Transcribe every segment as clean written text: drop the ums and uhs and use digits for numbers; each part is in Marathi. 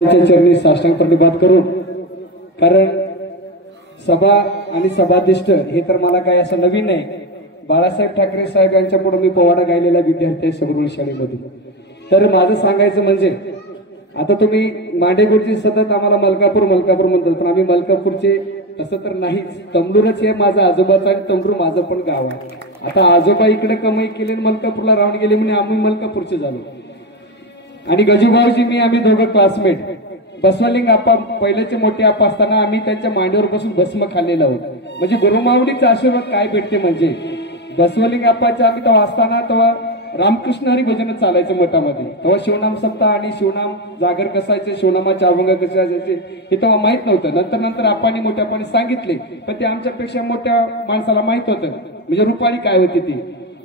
चरणी साष्टांग प्रणिपात करून, कारण सभा आणि सभादिष्ट हे तर मला काय असं नवीन नाही. बाळासाहेब ठाकरे साहेब यांच्या पुढे मी पोवाडा गायलेला विद्यार्थी आहे सबरुळ शाळेमध्ये. तर माझं सांगायचं म्हणजे, आता तुम्ही मांडेगुरुजी सतत आम्हाला मलकापूर मलकापूर म्हणतात, पण आम्ही मलकापूरचे तसं तर नाहीच. तमलूरच हे माझं आजोबाचं आणि तमलूर माझं पण गाव आहे. आता आजोबा इकडे कमाई केली आणि मलकापूरला राहून गेले म्हणजे आम्ही मलकापूरचे झालो. आणि गजूभाऊजी मी आम्ही दोघं क्लासमेट. बसवालिंग आप्पा पहिल्याचे मोठे आप्पा असताना आम्ही त्यांच्या मांडीवर बसून भस्म खाल्लेलं आहोत. म्हणजे गुरुमाऊलीचा आशीर्वाद काय भेटते म्हणजे, बसवालिंग आप्पाच्या आम्ही तेव्हा असताना तेव्हा रामकृष्ण हरी भजन चालायचं मठामध्ये. तेव्हा शिवनाम सप्ताह आणि शिवनाम जागर कसायचे, शिवनामाचे अभंग कसे असायचे हे तेव्हा माहित नव्हतं. नंतर आप्पांनी मोठ्यापणे सांगितले, पण ते आमच्यापेक्षा मोठ्या माणसाला माहित होतं म्हणजे रुपाळी काय होती ती.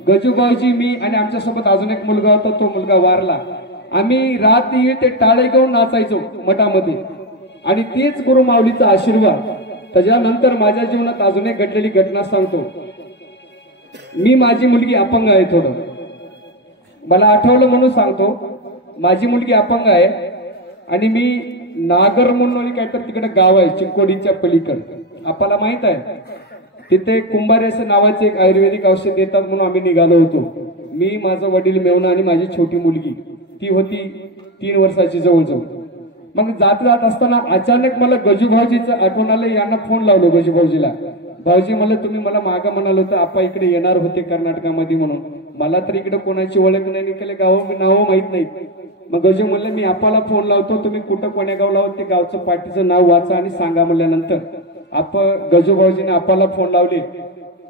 गजूभाऊजी मी आणि आमच्यासोबत अजून एक मुलगा होता, तो मुलगा वारला. आम्ही रात्री ते टाळे घेऊन नाचायचो मठामध्ये आणि तेच गुरुमाऊलीचा आशीर्वाद. त्याच्यानंतर माझ्या जीवनात अजून एक घडलेली घटना सांगतो. मी माझी मुलगी अपंग आहे, थोडं मला आठवलं म्हणून सांगतो. माझी मुलगी अपंग आहे आणि मी नागर म्हणून काय तर तिकडे गाव आहे चिंकोडीच्या पलीकडे, आपल्याला माहित आहे. तिथे कुंभारेस नावाचे एक आयुर्वेदिक औषध देतात म्हणून आम्ही निघालो होतो. मी, माझं वडील मेवणं आणि माझी छोटी मुलगी, ती होती 3 वर्षाची जवळजवळ. मग जात असताना अचानक मला गजूभाऊजीचं आठवण आलं. यांना फोन लावलो गजूभाऊजीला. भाऊजी मला तुम्ही मला मागं म्हणाल होतं आपा इकडे येणार होते कर्नाटकामध्ये म्हणून. मला तर इकडे कोणाची ओळख नाही, निघाले नावं माहित नाहीत. मग गजू म्हणलं मी आपाला फोन लावतो, तुम्ही कुठं कोण्या गावला आहोत ते गावचं पार्टीचं नाव वाचा आणि सांगा म्हणल्यानंतर आप गजूभाऊजीने आपाला फोन लावले.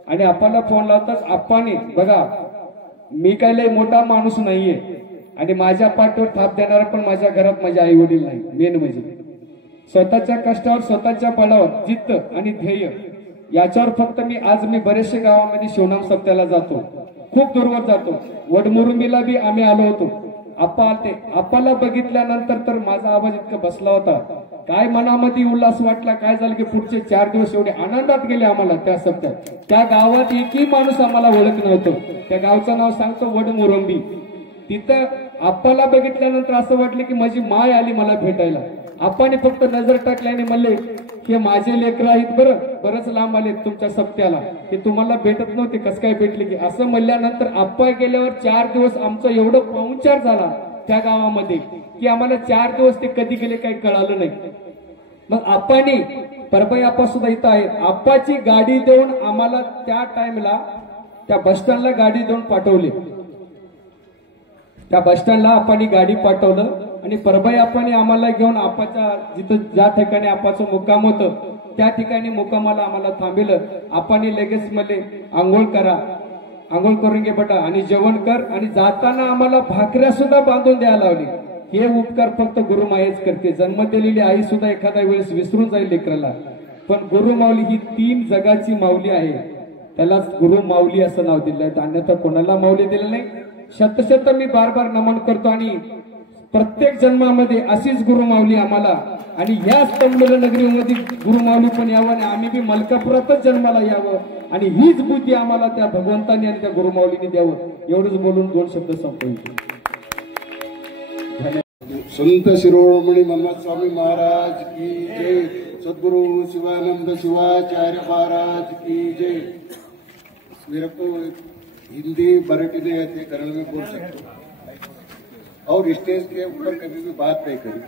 आणि आपाला फोन लावताच आप्पाने, बघा मी काय लय मोठा माणूस नाहीये आणि माझ्या पाठीवर थाप देणारा पण माझ्या घरात माझे आई वडील नाही. मेन म्हणजे स्वतःच्या कष्टावर स्वतःच्या बळावर जिद्द आणि ध्येय याच्यावर फक्त मी बरेचशे गावामध्ये शिवनाम सप्त्याला जातो, खूप दूरवर जातो. वडमुरुंबीला बी आम्ही आलो होतो. आप्पा आलते. आप्पाला बघितल्यानंतर तर माझा आवाज इतका बसला होता, काय मनामध्ये उल्हास वाटला. काय झालं की पुढचे 4 दिवस एवढे आनंदात गेले आम्हाला त्या सप्त्यात. त्या गावात एकही माणूस आम्हाला ओळख नव्हतं. त्या गावचं नाव सांगतो वडमुरुंबी. तिथं आप्पाला बघितल्यानंतर असं वाटलं की माझी माय आली मला भेटायला. आप्पाने फक्त नजर टाकल्याने म्हणले हे माझे लेकर आहेत, बरंच लांब आले तुमच्या सप्त्याला, हे तुम्हाला भेटत नव्हते, कसं काय भेटले की. असं म्हणल्यानंतर आप्पा गेल्यावर 4 दिवस आमचं एवढं पाहुणचार झाला त्या गावामध्ये की आम्हाला 4 दिवस ते कधी गेले काही कळालं नाही. मग आप्पानी, परबाई आप्पा सुद्धा इथं आहेत, आप्पाची गाडी देऊन आम्हाला त्या टाइमला त्या बसस्टँडला गाडी देऊन पाठवली. त्या बसस्टँडला आप्पानी गाडी पाठवलं आणि परबाई आप्पाने आम्हाला घेऊन आप्पाच्या जिथं ज्या ठिकाणी आप्पाचं मुक्काम होतं त्या ठिकाणी मुक्कामाला आम्हाला थांबिलं. आप्पाने लगेच म्हणले आंघोळ करा, आंघोळ करून घे बेटा आणि जेवण कर. आणि जाताना आम्हाला भाकऱ्या सुद्धा बांधून द्यायला लावली. हे उपकार फक्त गुरुमायेच करते. जन्म दिलेली आई सुद्धा एखाद्या वेळेस विसरून जाईल लेकराला, पण गुरुमाऊली ही 3 जगाची माऊली आहे, त्यालाच गुरुमाऊली असं नाव दिलं आहे. अन्यथा कोणाला माऊली दिलं नाही. शतशत मी बार नमन करतो आणि प्रत्येक जन्मामध्ये अशीच गुरुमाऊली आम्हाला आणि ह्याच तमलूर नगरीमध्ये गुरुमाऊली पण यावं आणि आम्ही बी मलकापुरातच जन्माला यावं आणि हीच बुद्धी आम्हाला त्या भगवंतांनी आणि त्या गुरुमाऊलीने द्यावं. एवढंच बोलून 2 शब्द संपवतो. संत शिरोमणी मनमथ स्वामी महाराज की जय. सद्गुरु शिवानंद शिवाचार्य महाराज की जय. मेरे को हिंदी मराठी नहीं आती, कन्नड़ में बोल सकता हूँ और स्टेज के ऊपर कभी भी बात नहीं करी,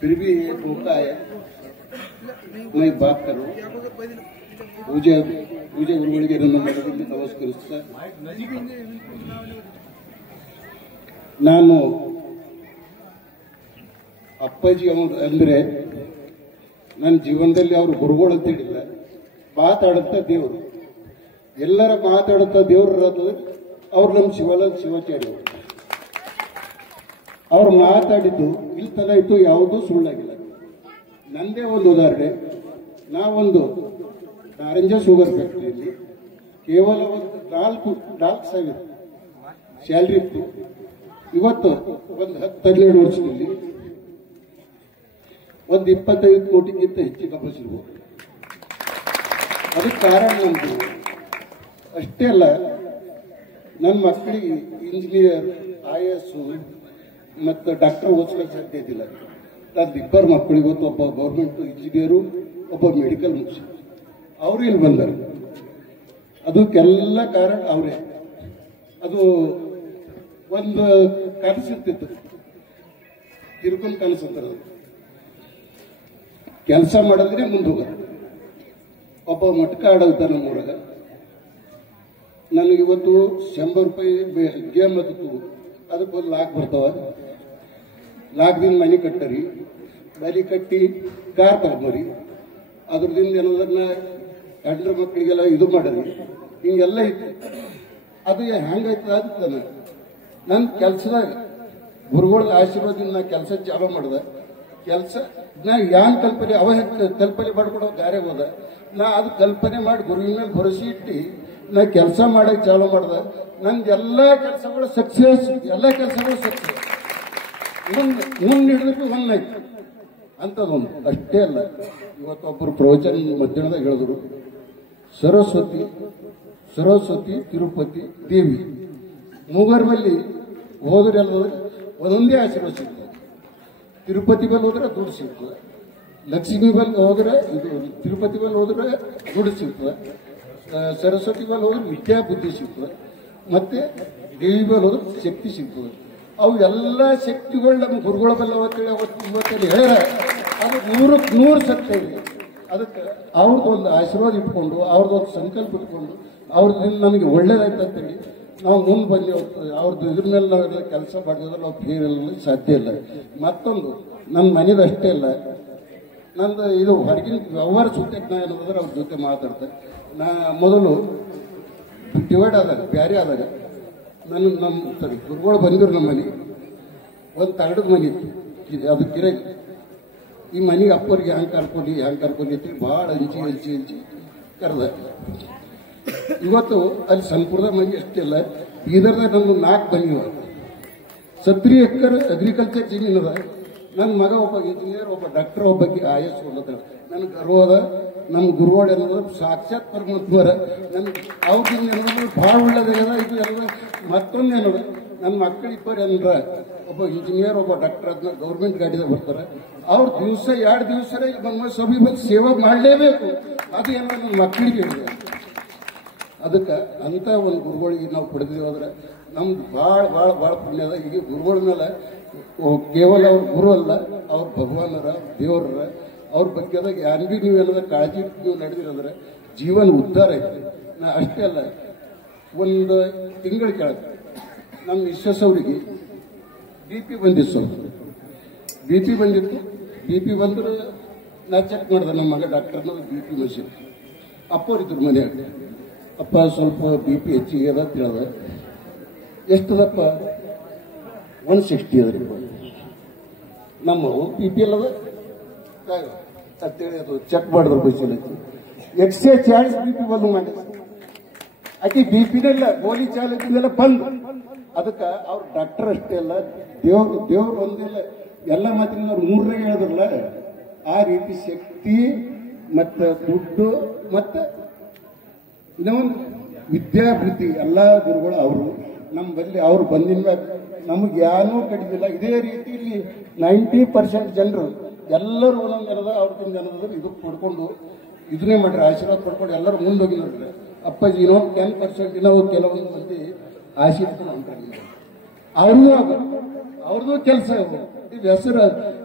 फिर भी ये मौका है मैं बात करूँ. पूजे गुरुಗಳಿಗೆ ನನ್ನ ನಮಸ್ಕರಿಸ್ತಾ ನಾನು ಅಪ್ಪಾಜಿ ಅಂದ್ರೆ ನನ್ನ ಜೀವನದಲ್ಲಿ ಅವರು ಗುರುಗಳು ಅಂತ ಹೇಳಿಲ್ಲ, ಮಾತಾಡುತ್ತಾ ದೇವರು. ಎಲ್ಲರ ಮಾತಾಡುತ್ತಾ ದೇವರು ಇರೋದು ಅವ್ರು ನಮ್ಮ ಶಿವಾಚಾರ್ಯ. ಅವ್ರು ಮಾತಾಡಿದ್ದು ಇಲ್ಲಿ ತನ ಇತ್ತು, ಯಾವುದೂ ಸುಳ್ಳಾಗಿಲ್ಲ. ನಂದೇ ಒಂದು ಉದಾಹರಣೆ. ನಾವೊಂದು ನಾರಂಜ ಶುಗರ್ ಫ್ಯಾಕ್ಟ್ರಿಯಲ್ಲಿ ಕೇವಲ ಒಂದು 4,000 ಸ್ಯಾಲ್ರಿ ಇತ್ತು. ಇವತ್ತು ಒಂದು 10-12 ವರ್ಷದಲ್ಲಿ ಒಂದು 25 ಕೋಟಿಗಿಂತ ಹೆಚ್ಚು ಗಮನಿಸಿರ್ಬೋದು. ಅದಕ್ಕೆ ಕಾರಣ ನಮ್ದು ಅಷ್ಟೇ ಅಲ್ಲ, ನನ್ನ ಮಕ್ಕಳಿಗೆ ಇಂಜಿನಿಯರ್, IAS ಮತ್ತು ಡಾಕ್ಟರ್ ಓದಿಸ್ಲಿಕ್ಕೆ ಸಾಧ್ಯ ಇದ್ದಿಲ್ಲ. ಇಬ್ಬರು ಮಕ್ಕಳಿಗೆ ಒಬ್ಬ ಗೌರ್ಮೆಂಟ್ ಇಂಜಿನಿಯರು ಒಬ್ಬ ಮೆಡಿಕಲ್ ಮುಗಿಸಿ ಅವರು ಇಲ್ಲಿ ಬಂದರು. ಅದಕ್ಕೆಲ್ಲ ಕಾರಣ ಅವರೇ. ಅದು ಒಂದು ಕನಸಿರ್ತಿತ್ತು, ತಿರ್ಕೊಂಡು ಕನಸಂತಾರೆ. ಕೆಲಸ ಮಾಡಿದ್ರೆ ಮುಂದೋಗ. ಒಬ್ಬ ಮಟ್ಕ ಆಡೋದ ನಮ್ಮೂರಾಗ ನನಗಿವತ್ತು 100 ರೂಪಾಯಿ ಗೇಮ್ ಹತ್ತಿತ್ತು, ಅದಕ್ಕೊಂದು ಲಾಕ್ ಬರ್ತಾವ. ಲಾಕ್ದಿಂದ ಮನೆ ಕಟ್ಟರಿ, ಮನೆ ಕಟ್ಟಿ ಕಾರ್ ತಗೊಂಡ್ರಿ, ಅದ್ರದಿಂದ ಎಲ್ಲದನ್ನ ಗಂಡ್ರ ಮಕ್ಕಳಿಗೆಲ್ಲ ಇದು ಮಾಡರಿ, ಹಿಂಗೆಲ್ಲ ಇತ್ತು. ಅದು ಹೆಂಗಾಯ್ತದ ಅದಕ್ಕೆ ನನ್ನ ಕೆಲಸದಾಗ ಗುರುಗಳ ಆಶೀರ್ವಾದದಿಂದ ನಾ ಕೆಲಸ ಚಾಲೂ ಮಾಡಿದೆ. ಕೆಲಸ ನಾ ಹ್ಯಾಂಗ್ ಕಲ್ಪನೆ ಅವ ಕಲ್ಪನೆ ಮಾಡ್ಕೊಡೋ ಗಾರೆ ಹೋದ. ನಾ ಅದು ಕಲ್ಪನೆ ಮಾಡಿ ಗುರುವಿನ ಮೇಲೆ ಭರವಸೆ ಇಟ್ಟು ನಾ ಕೆಲಸ ಮಾಡಕ್ಕೆ ಚಾಲೂ ಮಾಡಿದೆ. ನಂಗೆ ಎಲ್ಲ ಕೆಲಸಗಳು ಸಕ್ಸಸ್, ಎಲ್ಲ ಕೆಲಸಗಳು ಸಕ್ಸಸ್. ಮುಂದೆ ಹಿಡಿದ್ರು ಒಂದಾಯ್ತು ಅಂಥದ್ದೊಂದು. ಅಷ್ಟೇ ಅಲ್ಲ, ಇವತ್ತೊಬ್ಬರು ಪ್ರವಚನ ಮಧ್ಯಾಹ್ನದಾಗ ಹೇಳಿದ್ರು, ಸರಸ್ವತಿ ತಿರುಪತಿ ದೇವಿ ಮೂಗರ ಬಲ್ಲಿ ಹೋದ್ರೆಲ್ಲ ಒಂದೊಂದೇ ಆಶೀರ್ವಾದ ಸಿಗ್ತದೆ. ತಿರುಪತಿ ಬಲ್ಲಿ ಹೋದ್ರೆ ದುಡ್ಡು ಸಿಗ್ತದೆ, ಲಕ್ಷ್ಮಿ ಬಲ್ಲಿ ಹೋದ್ರೆ ಇದು, ತಿರುಪತಿ ಬಲ್ಲಿ ಹೋದ್ರೆ ದುಡ್ಡು ಸಿಗ್ತದೆ, ಸರಸ್ವತಿ ಬಲ್ಲಿ ಹೋದ್ರೆ ವಿದ್ಯಾ ಬುದ್ಧಿ ಸಿಗ್ತದೆ, ಮತ್ತೆ ದೇವಿ ಬಲ್ಲಿ ಹೋದ್ರೆ ಶಕ್ತಿ ಸಿಗ್ತದೆ. ಅವು ಎಲ್ಲ ಶಕ್ತಿಗಳು ನಮ್ಮ ಗುರುಗಳ ಬಲ್ಲ ಇವತ್ತೇಳಿ ಹೇಳ್ಯಾರ. ಅದು 100ಕ್ಕೆ 100 ಸತ್ಯ ಇದೆ. ಅದಕ್ಕೆ ಅವ್ರದ್ದೊಂದು ಆಶೀರ್ವಾದ ಇಟ್ಕೊಂಡು, ಅವ್ರದ್ದೊಂದು ಸಂಕಲ್ಪ ಇಟ್ಕೊಂಡು, ಅವ್ರದಿಂದ ನನಗೆ ಒಳ್ಳೇದಾಯ್ತು ಅಂತೇಳಿ ನಾವು ಮುಂದೆ ಬಂದು ಅವ್ರದ್ದು ಇದ್ರ ಮೇಲೆ ನಾವೆಲ್ಲ ಕೆಲಸ ಮಾಡಿದ್ರೆ ನಾವು ಫೇರಲ್ಲ ಸಾಧ್ಯ ಇಲ್ಲ. ಮತ್ತೊಂದು ನನ್ನ ಮನೇದು ಅಷ್ಟೇ ಇಲ್ಲ, ನಂದು ಇದು ಹೊರಗಿನ ವ್ಯವಹಾರ ಸುತ್ತಕ್ಕೆ ನಾ ಏನಾದ್ರೆ ಅವ್ರ ಜೊತೆ ಮಾತಾಡ್ತಾರೆ. ನಾ ಮೊದಲು ಡಿವೈಡ್ ಆದಾಗ ಬ್ಯಾರೆ ಆದಾಗ ನಮ್ಮ ಗುರುಗಳು ಬಂದಿರು ನಮ್ಮ ಮನೆಗೆ. ಒಂದು ತಗಡದ ಮನೆ ಇತ್ತು, ಅದು ಗಿರಾಗಿ. ಈ ಮನೆಗೆ ಅಪ್ಪರಿಗೆ ಹ್ಯಾಂಗೆ ಕರ್ಕೊಂಡು ಅಂತೇಳಿ ಭಾಳ ಹಂಚಿ ಕರೆದ. ಇವತ್ತು ಅಲ್ಲಿ ಸಂಪೂರ್ಣ ಮನೆ ಅಷ್ಟಿಲ್ಲ, ಬೀದರ್ದಾಗ ನಮ್ದು 4 ಮನೆ, 70 ಎಕರೆ ಅಗ್ರಿಕಲ್ಚರ್ ಜಮೀನು ಅದ. ನನ್ನ ಮಗ ಒಬ್ಬ ಇಂಜಿನಿಯರ್, ಒಬ್ಬ ಡಾಕ್ಟರ್, ಒಬ್ಬಕ್ಕೆ IAS ಓದತ್ತಾಳೆ. ನನಗೆ ಗರ್ವ ಅದ. ನಮ್ಮ ಗುರುವಾಡ ಅನ್ನೋದು ಸಾಕ್ಷಾತ್ ಪರಮಾತ್ಮರ. ನನ್ಗೆ ಅವ್ರಿಂದ ಏನಾದ್ರು ಭಾಳ ಒಳ್ಳೇದಾಗ್ಯದ. ಇದು ಎಲ್ಲ ಮತ್ತೊಂದು ಏನದ, ನನ್ನ ಮಕ್ಕಳು ಇಬ್ಬರು ಏನಂದ್ರ ಒಬ್ಬ ಇಂಜಿನಿಯರ್, ಒಬ್ಬ ಡಾಕ್ಟರ್ ಅದನ್ನ ಗೌರ್ಮೆಂಟ್ ಗಾಡಿದಾಗ ಬರ್ತಾರೆ. ಅವ್ರ ದಿವಸ 2 ದಿವಸ ಇಲ್ಲಿ ಬಂದ ಸಭೆ ಬಂದು ಸೇವೆ ಮಾಡಲೇಬೇಕು. ಅದು ಏನೋ ನನ್ನ ಮಕ್ಕಳಿಗೆ ಹೇಳಿದೆ. ಅದಕ್ಕೆ ಅಂತ ಒಂದು ಗುರುಗಳಿಗೆ ನಾವು ಪಡೆದಿದ್ದೇವೆ ಅಂದ್ರೆ ನಮ್ದು ಭಾಳ ಪುಣ್ಯದ. ಈಗ ಗುರುಗಳ ಮೇಲೆ ಕೇವಲ ಅವ್ರ ಗುರು ಅಲ್ಲ, ಅವ್ರ ಭಗವಾನರ, ದೇವರ, ಅವ್ರ ಬಗ್ಗೆದಾಗ ಯಾರಿಗೂ ನೀವೆಲ್ಲ ಕಾಳಜಿ ಇಟ್ಟು ನೀವು ನಡೆದಿರಂದ್ರೆ ಜೀವನ ಉದ್ಧಾರ ಐತೆ. ನಾ ಅಷ್ಟೇ ಅಲ್ಲ, ಒಂದು ತಿಂಗಳ ಕೆಳಗೆ ನಮ್ಮ ವಿಶ್ವಾಸ ಅವರಿಗೆ BP ಬಂದಿತ್ತು. BP ಬಂದಿತ್ತು. BP ಬಂದ್ರೆ ನಾ ಚೆಕ್ ಮಾಡಿದೆ, ನಮ್ಮ ಮಗ ಡಾಕ್ಟರ್ನ BP ಮಷೀನ್. ಅಪ್ಪವ್ರಿದ್ರು ಮನೆಯಾಗ. ಅಪ್ಪ ಸ್ವಲ್ಪ BP ಹೆಚ್ಚಿಗೆ ಅದ ತಿಳಿದ. ಎಷ್ಟದಪ್ಪ? 160 ಅದ್ರಿ. ನಮ್ಮವು BP ಅಲ್ಲದ ಅಂತೇಳಿ ಅದು ಚೆಕ್ ಮಾಡಿದ್ರು ಮಷೀನ್. 140 BP ಬಂದು ಮಾಡಿ ಆಕೆ BP-ನೆಲ್ಲ ಗೋಲಿ ಚಾಲಕಿನೆಲ್ಲ ಬಂದು. ಅದಕ್ಕೆ ಅವ್ರ ಡಾಕ್ಟರ್ ಅಷ್ಟೇ ಅಲ್ಲ, ದೇವ್ರು ಒಂದಿಲ್ಲ, ಎಲ್ಲ ಮಾತಿನ ಅವ್ರು 3 ಹೇಳಿದ್ರಲ್ಲ, ಆ ರೀತಿ ಶಕ್ತಿ ಮತ್ತು ದುಡ್ಡು ಮತ್ತು ಇನ್ನೊಂದು ವಿದ್ಯಾಭಿವೃದ್ಧಿ ಎಲ್ಲ ಗುರುಗಳು ಅವರು ನಮ್ಮ ಬಲ್ಲಿ. ಅವ್ರು ಬಂದಿನ ನಮಗೆ ಏನೂ ಕಡಿದಿಲ್ಲ. ಇದೇ ರೀತಿಯಲ್ಲಿ 90% ಜನರು ಎಲ್ಲರೂ ಒಂದೊಂದು ಏನದ ಅವ್ರದ್ದು ಏನದ ಇದು ಪಡ್ಕೊಂಡು ಇದನ್ನೇ ಮಾಡ್ರಿ, ಆಶೀರ್ವಾದ ಪಡ್ಕೊಂಡು ಎಲ್ಲರೂ ಮುಂದೋಗಿ ನೋಡ್ರಿ. ಅಪ್ಪಾಜಿ ಇನ್ನೊಂದು 10% ಇನ್ನೂ ಕೆಲವೊಂದು ಮಂದಿ ಆಶೀರ್ವಾದ ಮಾಡ್ರಿ. ಅವ್ರದ್ದು ಕೆಲಸ ಇದು ಹೆಸರು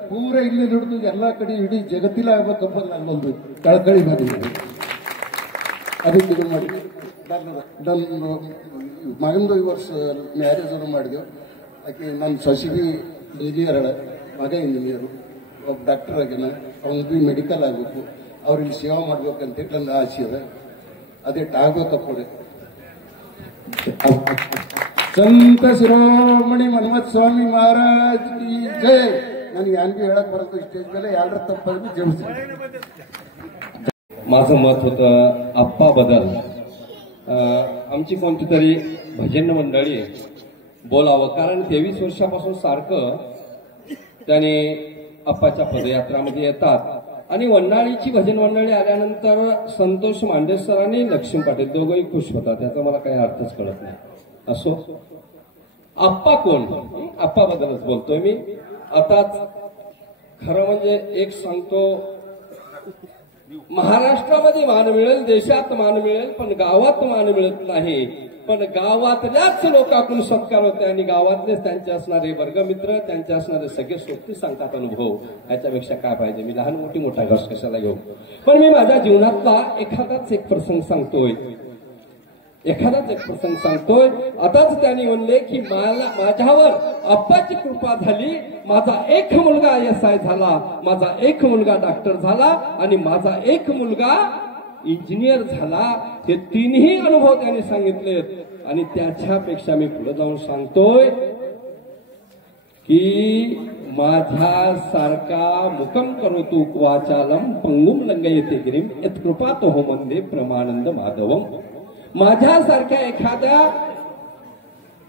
ಪೂರ ಇಲ್ಲಿ ಹಿಡಿದು ಎಲ್ಲ ಕಡೆ ಇಡೀ ಜಗತ್ತಿಲ್ಲ ಆಗ್ಬೇಕಪ್ಪ ನನ್ನೊಂದು ಕಳಕಳಿ ಬಂದಿದೆ. ಅದಕ್ಕೆ ಇದು ಮಾಡಿ ನನ್ನ ಮಗಂದು ಈ ವರ್ಷ ಮ್ಯಾರೇಜ್ ಅನ್ನು ಮಾಡಿದೆವು. ಆಕೆ ನನ್ನ ಸೊಸಿಬಿ ಇಂಜಿನಿಯರ್, ಮಗ ಇಂಜಿನಿಯರು, ಒಬ್ಬ ಡಾಕ್ಟರ್ ಆಗ್ಯಾನ. ಅವನಿಗೆ ಮೆಡಿಕಲ್ ಆಗಬೇಕು, ಅವ್ರಿಗೆ ಸೇವಾ ಮಾಡ್ಬೇಕಂತೇಳಿ ನನ್ನ ಆಸೆ ಅದ. ಅದೇ ಆಗ್ಬೇಕಪ್ಪ. ಸಂತ ಶಿರೋಮಣಿ ಮನ್ಮಥ ಸ್ವಾಮಿ ಮಹಾರಾಜ್ ಕಿ ಜೈ. ನನಗೆ ಯಾರಿಗೂ ಹೇಳಕ್ ಬರೋದು स्टेज ಮೇಲೆ ಯಾರ तप्पाने जेवढे माझं मत होतं आप्पाबद्दल आमची कोणती तरी भजन मंडळी बोलावं, कारण 23 वर्षापासून सारखं त्याने आप्पाच्या पदयात्रामध्ये येतात आणि वंडाळीची भजन मंडळी आल्यानंतर संतोष मांडे सर आणि लक्ष्मी पाटील दोघंही खुश होतात. त्याचा मला काही अर्थच कळत नाही. असो, आप्पा कोण? आप्पाबद्दलच बोलतोय मी. आताच खरं म्हणजे एक सांगतो, महाराष्ट्रामध्ये मान मिळेल, देशात मान मिळेल, पण गावात मान मिळत नाही. पण गावातल्याच लोकांकडून सत्कार होते आणि गावातलेच त्यांचे असणारे वर्गमित्र, त्यांचे असणारे सगळे सोबती सांगतात अनुभव. याच्यापेक्षा काय पाहिजे? मी लहान मोठी मोठा घस कशाला घेऊ. पण मी माझ्या जीवनातला एखादाच एक प्रसंग सांगतोय. आताच त्यांनी म्हणले की माझ्यावर अप्पाची कृपा झाली. माझा एक मुलगा SI झाला, माझा एक मुलगा डॉक्टर झाला आणि माझा एक मुलगा इंजिनियर झाला. हे तीनही अनुभव त्यांनी सांगितले. आणि त्याच्यापेक्षा मी पुढे जाऊन सांगतोय की माझ्यासारखा मुकम करोतु क्वाचालम पंगुम लंगयते गिरिम यत् कृपा तो हो मंदे प्रमानंद माधवम. माझ्यासारख्या एखाद्या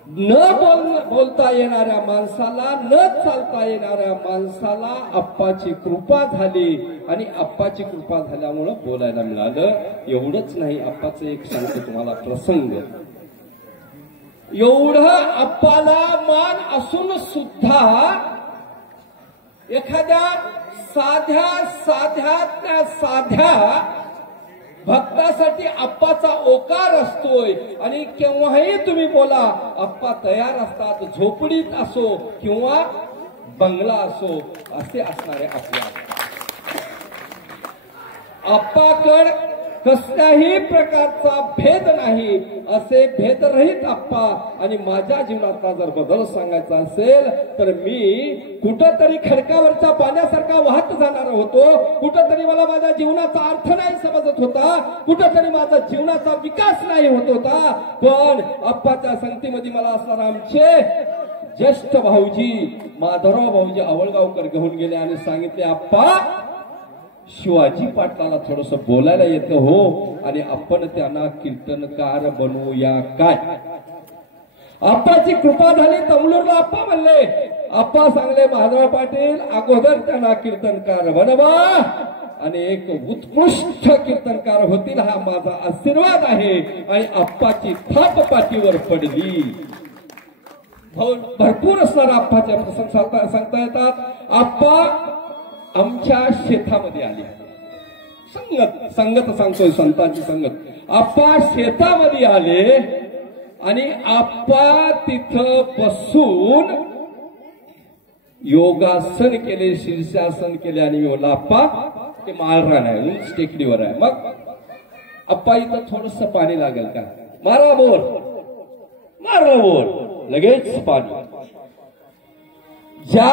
न बोलता येणाऱ्या माणसाला, न चालता येणाऱ्या माणसाला अप्पाची कृपा झाली आणि अप्पाची कृपा झाल्यामुळं बोलायला मिळालं. एवढंच नाही, अप्पाचं एक सांगतो तुम्हाला प्रसंग. एवढं अप्पाला मान असून सुद्धा एखाद्या साध्या भक्तासाठी अप्पाचा ओकार असतोय. आणि केव्हाही तुम्ही बोला, अप्पा तयार असतात. झोपडीत असो किंवा बंगला असो, असे असणारे आपल्या अप्पाकड कसल्याही प्रकारचा भेद नाही. असे भेदरहित अप्पा. आणि माझ्या जीवनातला जर बदल सांगायचा असेल तर मी कुठंतरी खडकावरच्या पाण्यासारखा वाहत जाणार होतो. कुठंतरी मला माझ्या जीवनाचा अर्थ नाही समजत होता. कुठंतरी माझा जीवनाचा विकास नाही होत होता. पण अप्पाच्या संगतीमध्ये मला असणारा आमचे ज्येष्ठ भाऊजी माधवराव भाऊजी आवळगावकर घेऊन गेले आणि सांगितले, अप्पा शिवाजी पाटलाला थोडस बोलायला येतं हो, आणि आपण त्यांना कीर्तनकार बनवूया काय? अप्पाची कृपा झाली. तमलूरला अप्पा म्हणले. अप्पा सांगले, माधवराव पाटील अगोदर त्यांना कीर्तनकार बनवा आणि एक उत्कृष्ट कीर्तनकार होतील, हा माझा आशीर्वाद आहे. आणि अप्पाची थाप पाठीवर पडली. भरपूर असणारा अप्पाच्या प्रसंग सांगता येतात. अप्पा आमच्या शेतामध्ये आली. संगत सांगतोय, संतांची संगत. आप्पा शेतामध्ये आले आणि आप्पा तिथं बसून योगासन केले, शीर्षासन केले. आणि योला आप्पा ते माळरान आहे, उंच टेकडीवर आहे. मग आप्पा इथं थोडस पाणी लागेल का? मारा बोल, मारलं बोल, लगेच पाणी. ज्या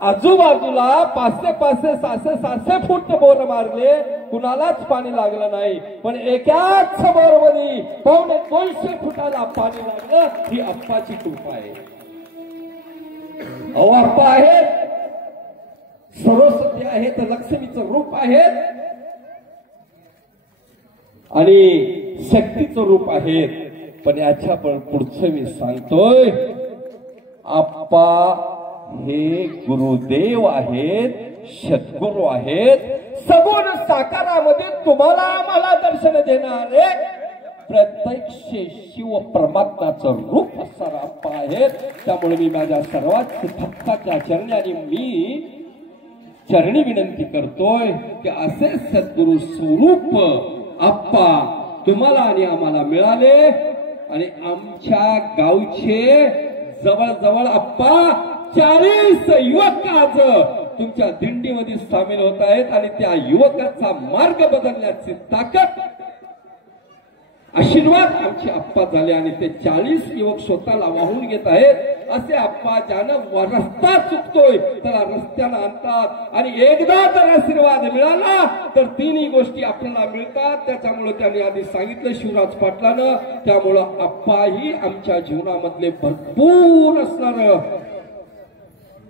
आजूबाजूला 500-600 फूट बोर मारले, कुणालाच पाणी लागलं नाही. पण एकाच बोरमध्ये 250 फुटाला पाणी लागलं. ही अप्पाची कृपा आहे. अहो, अप्पा आहेत, सरस्वती आहेत, लक्ष्मीचं रूप आहेत आणि शक्तीचं रूप आहेत. पण याच्या पुढचं मी सांगतोय, अप्पा हे गुरुदेव आहेत, सद्गुरू आहेत. सगुण साकारामध्ये तुम्हाला आम्हाला दर्शन देणारे प्रत्यक्ष शिव परमात्म्याचं रूप असणारा अप्पा आहेत. त्यामुळे मी माझ्या सर्वात भक्ताच्या चरणी आणि मी चरणी विनंती करतोय की असे सद्गुरू स्वरूप अप्पा तुम्हाला आणि आम्हाला मिळाले. आणि आमच्या गावचे जवळजवळ अप्पा 40 युवक आज तुमच्या दिंडीमध्ये सामील होत आहेत. आणि त्या युवकाचा मार्ग बदलण्याची ताकद, आशीर्वाद आमचे अप्पा झाले. आणि ते 40 युवक स्वतःला वाहून घेत आहेत. असे अप्पा ज्यानं रस्ता चुकतोय त्याला रस्त्यानं आणतात. आणि एकदा जर आशीर्वाद मिळाला तर तिन्ही गोष्टी आपल्याला मिळतात. त्याच्यामुळे त्यांनी आधी सांगितलं शिवराज पाटलानं. त्यामुळं अप्पाही आमच्या जीवनामधले भरपूर असणार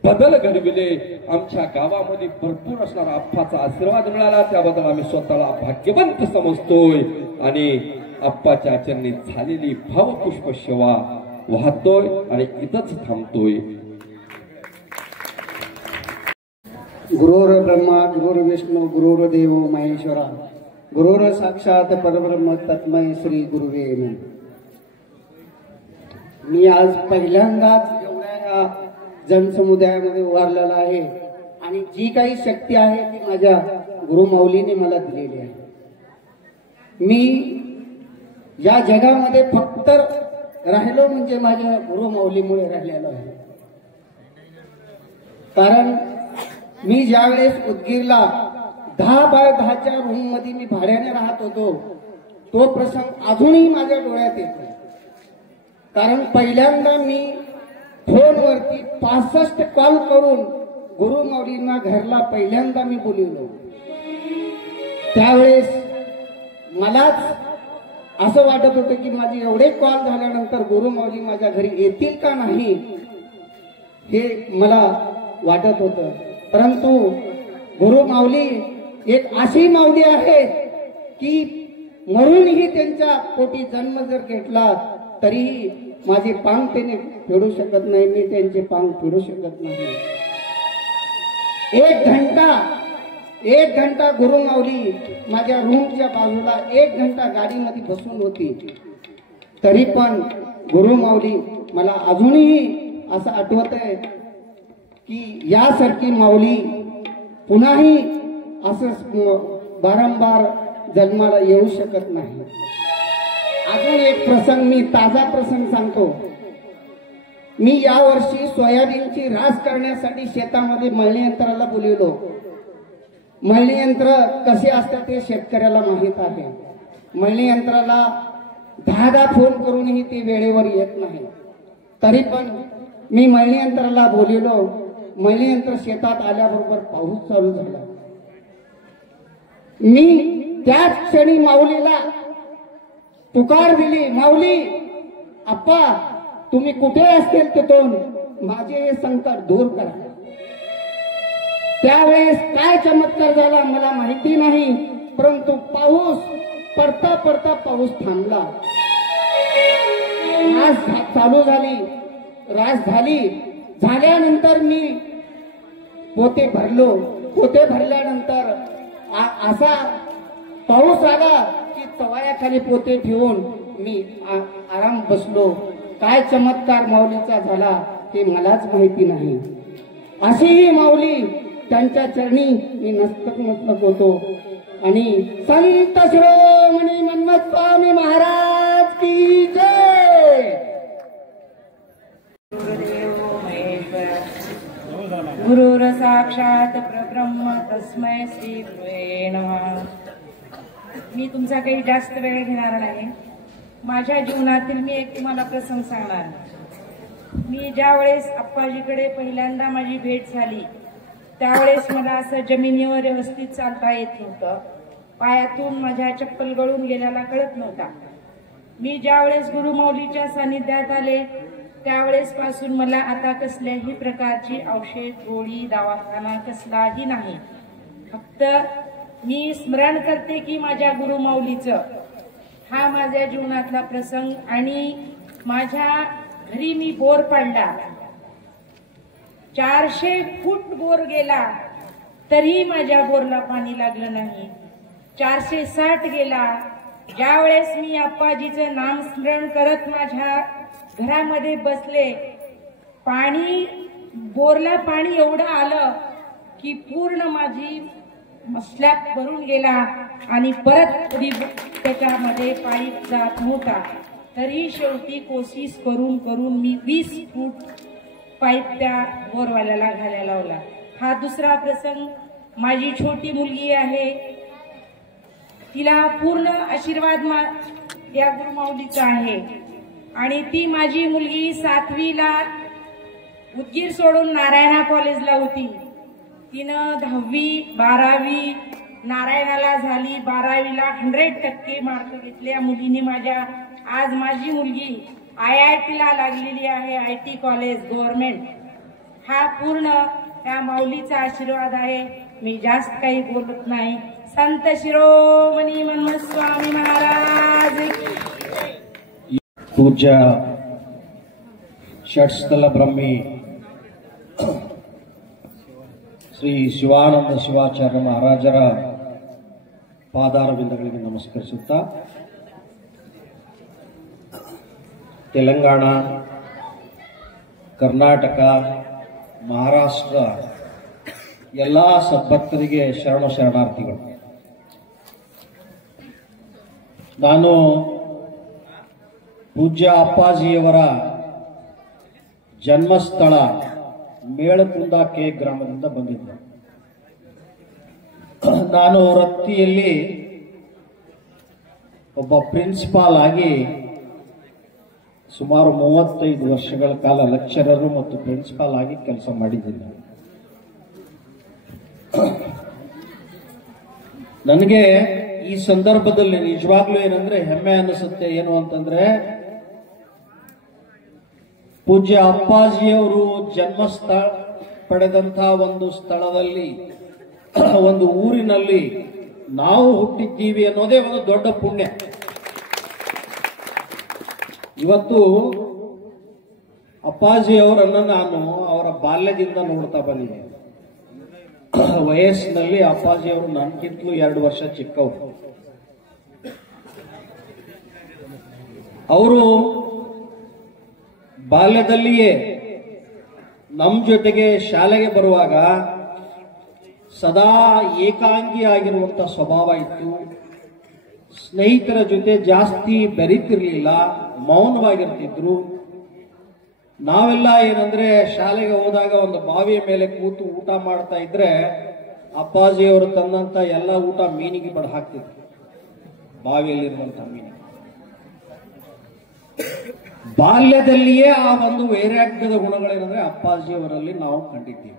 बदल घडविले. आमच्या गावामध्ये भरपूर असणारा अप्पाचा आशीर्वाद मिळाला. त्याबद्दल आम्ही स्वतःला भाग्यवंत समजतोय. आणि अप्पाच्या चरणी झालेली भावपुष्प सेवा वाहतोय आणि इथंच थांबतोय. गुरुर ब्रह्मा गुरुर विष्णू गुरुर देव महेश्वरा गुरुर साक्षात परब्रह्म तस्मै श्री गुरुवे नमः. मी आज पहिल्यांदाच एवढ्या जनसमुदायामध्ये उभारलेला आहे आणि जी काही शक्ती आहे ती माझ्या गुरुमाऊलीने मला दिलेली आहे. मी या जगामध्ये फक्त राहिलो म्हणजे माझ्या गुरुमाऊलीमुळे राहिलेलो आहे. कारण मी ज्यावेळेस उदगीरला 10 बाय 10च्या रूम मध्ये मी भाड्याने राहत होतो, तो प्रसंग अजूनही माझ्या डोळ्यात येतो. कारण पहिल्यांदा मी फोनवरती 65 कॉल करून गुरुमाऊलींना घरला पहिल्यांदा मी बोलवलो. त्यावेळेस मलाच असं वाटत होतं की माझे एवढे कॉल झाल्यानंतर गुरुमाऊली माझ्या घरी येतील का नाही हे मला वाटत होतं. परंतु गुरुमाऊली एक अशी माऊली आहे की मरूनही त्यांच्या पोटी जन्म जर घेतला तरीही माझे पांग त्याने फेडू शकत नाही, मी त्यांचे पांग फेडू शकत नाही. एक घंटा गुरुमाऊली माझ्या रूमच्या बाजूला 1 घंटा गाडीमध्ये बसून होती, तरी पण गुरुमाऊली मला अजूनही असं आठवत आहे की यासारखी माऊली पुन्हाही असं वारंवार जन्माला येऊ शकत नाही. अजून एक प्रसंग, मी ताजा प्रसंग सांगतो. मी यावर्षी सोयाबीनची रास करण्यासाठी शेतामध्ये मळणी यंत्राला बोलवलो. मळणी यंत्र कसे असतात ते शेतकऱ्याला माहित आहे. मळणी यंत्राला 10 फोन करूनही ते वेळेवर येत नाही. तरी पण मी मळणी यंत्राला बोलवलो. मळणी यंत्र शेतात आल्याबरोबर पाऊस चालू झाला. मी त्याच क्षणी माऊलीला पुकार दिली, माऊली आप्पा तुम्ही कुठे असतील तिथून माझे हे संकट दूर करा. त्यावेळेस काय चमत्कार झाला मला माहिती नाही, परंतु पाऊस पडता पडता पाऊस थांबला. रास चालू झाली, रास झाल्यानंतर मी पोते भरलो. पोते भरल्यानंतर असा पाऊस आला की तवायाखाली पोते ठेवून मी आराम बसलो. काय चमत्कार माऊलीचा झाला हे मलाच माहिती नाही. अशीही माऊली त्यांच्या चरणी मी नतमस्तक होतो. आणि संत शिरोमणी मन्मथ स्वामी महाराज की जय. गुरुर साक्षात परब्रह्म तस्मै श्री गुरुवे नमः. मी तुमचा काही जास्त वेळ घेणार नाही. माझ्या जीवनातील मी एक तुम्हाला प्रसंग सांगणार. मी ज्यावेळेस आप्पाजीकडे पहिल्यांदा माझी भेट झाली त्यावेळेस मला असं जमिनीवर व्यवस्थित चालता येत नव्हतं. पायातून माझ्या चप्पल गळून गेल्याला कळत नव्हता. मी ज्यावेळेस गुरुमाऊलीच्या सानिध्यात आले त्यावेळेस पासून मला आता कसल्याही प्रकारची औषध गोळी दवाखाना कसलाही नाही. फक्त मी स्मरण करते की माझ्या गुरुमाऊलीचं हा माझ्या जीवनातला प्रसंग. आणि माझ्या घरी मी बोर पाडला, 400 फूट बोर गेला तरी माझ्या बोरला पाणी लागलं नाही. 460 गेला. ज्यावेळेस मी आप्पाजीचं नामस्मरण करत माझ्या घरामध्ये बसले, बोरला पाणी एवढं आलं की पूर्ण माझी स्लॅब भरून गेला आणि परत त्याच्यामध्ये पाईप जात नव्हता. तरी शेवटी कोशिश करून मी 20 फूट पाईप त्या बोरवाल्याला घालायला लावला. हा दुसरा प्रसंग. माझी छोटी मुलगी आहे, तिला पूर्ण आशीर्वाद या गुरुमाऊलीचा आहे. आणि ती माझी मुलगी 7वीला उदगीर सोडून नारायणा कॉलेजला होती. तिनं 10वी 12वी नारायणाला झाली. 12वीला 100% मार्क घेतल्या मुलीने माझ्या. आज माझी मुलगी IITला लागलेली आहे, IT कॉलेज गव्हर्नमेंट. हा पूर्ण त्या माऊलीचा आशीर्वाद आहे. मी जास्त काही बोलत नाही. संत शिरोमणी मन्मथ स्वामी महाराज. पूज्य षट्स्थल ब्रह्मी ಶ್ರೀ ಶಿವಾನಂದ ಶಿವಾಚಾರ್ಯ ಮಹಾರಾಜರ ಪಾದಾರವಿಂದಗಳಿಗೆ ನಮಸ್ಕರಿಸುತ್ತಾ, ತೆಲಂಗಾಣ, ಕರ್ನಾಟಕ, ಮಹಾರಾಷ್ಟ್ರ ಎಲ್ಲ ಸದ್ಭಕ್ತರಿಗೆ ಶರಣಾರ್ಥಿಗಳು. ನಾನು ಪೂಜ್ಯ ಅಪ್ಪಾಜಿಯವರ ಜನ್ಮಸ್ಥಳ ಮೇಳಕುಂದಕೆ ಗ್ರಾಮದಿಂದ ಬಂದಿದ್ದೆ. ನಾನು ವೃತ್ತಿಯಲ್ಲಿ ಒಬ್ಬ ಪ್ರಿನ್ಸಿಪಾಲ್ ಆಗಿ ಸುಮಾರು 35 ವರ್ಷಗಳ ಕಾಲ ಲೆಕ್ಚರರು ಮತ್ತು ಪ್ರಿನ್ಸಿಪಾಲ್ ಆಗಿ ಕೆಲಸ ಮಾಡಿದ್ದೀನಿ. ನನಗೆ ಈ ಸಂದರ್ಭದಲ್ಲಿ ನಿಜವಾಗ್ಲೂ ಏನಂದ್ರೆ ಹೆಮ್ಮೆ ಅನಿಸುತ್ತೆ. ಏನು ಅಂತಂದ್ರೆ ಪೂಜ್ಯ ಅಪ್ಪಾಜಿಯವರು ಜನ್ಮಸ್ಥಳ ಪಡೆದಂತಹ ಒಂದು ಸ್ಥಳದಲ್ಲಿ, ಒಂದು ಊರಿನಲ್ಲಿ ನಾವು ಹುಟ್ಟಿದ್ದೀವಿ ಅನ್ನೋದೇ ಒಂದು ದೊಡ್ಡ ಪುಣ್ಯ. ಇವತ್ತು ಅಪ್ಪಾಜಿಯವರನ್ನು ನಾನು ಅವರ ಬಾಲ್ಯದಿಂದ ನೋಡ್ತಾ ಬಂದಿದ್ದೇನೆ. ವಯಸ್ಸಿನಲ್ಲಿ ಅಪ್ಪಾಜಿಯವರು ನನ್ಗಿಂತಲೂ 2 ವರ್ಷ ಚಿಕ್ಕವರು. ಅವರು ಬಾಲ್ಯದಲ್ಲಿಯೇ ನಮ್ಮ ಜೊತೆಗೆ ಶಾಲೆಗೆ ಬರುವಾಗ ಸದಾ ಏಕಾಂಗಿ ಆಗಿರುವಂತ ಸ್ವಭಾವ ಇತ್ತು. ಸ್ನೇಹಿತರ ಜೊತೆ ಜಾಸ್ತಿ ಬೆರೀತಿರ್ಲಿಲ್ಲ, ಮೌನವಾಗಿರ್ತಿದ್ರು. ನಾವೆಲ್ಲ ಏನಂದ್ರೆ ಶಾಲೆಗೆ ಹೋದಾಗ ಒಂದು ಬಾವಿಯ ಮೇಲೆ ಕೂತು ಊಟ ಮಾಡ್ತಾ ಇದ್ರೆ ಅಪ್ಪಾಜಿಯವರು ತಂದಂತ ಎಲ್ಲ ಊಟ ಮೀನಿಗೆ ಬಡ ಹಾಕ್ತಿದ್ರು, ಬಾವಿಯಲ್ಲಿರುವಂತಹ ಮೀನಿಗೆ. ಬಾಲ್ಯದಲ್ಲಿಯೇ ಆ ಒಂದು ವೈರಾಗ್ಯದ ಗುಣಗಳೇನಂದ್ರೆ ಅಪ್ಪಾಜಿಯವರಲ್ಲಿ ನಾವು ಕಂಡಿದ್ದೀವಿ.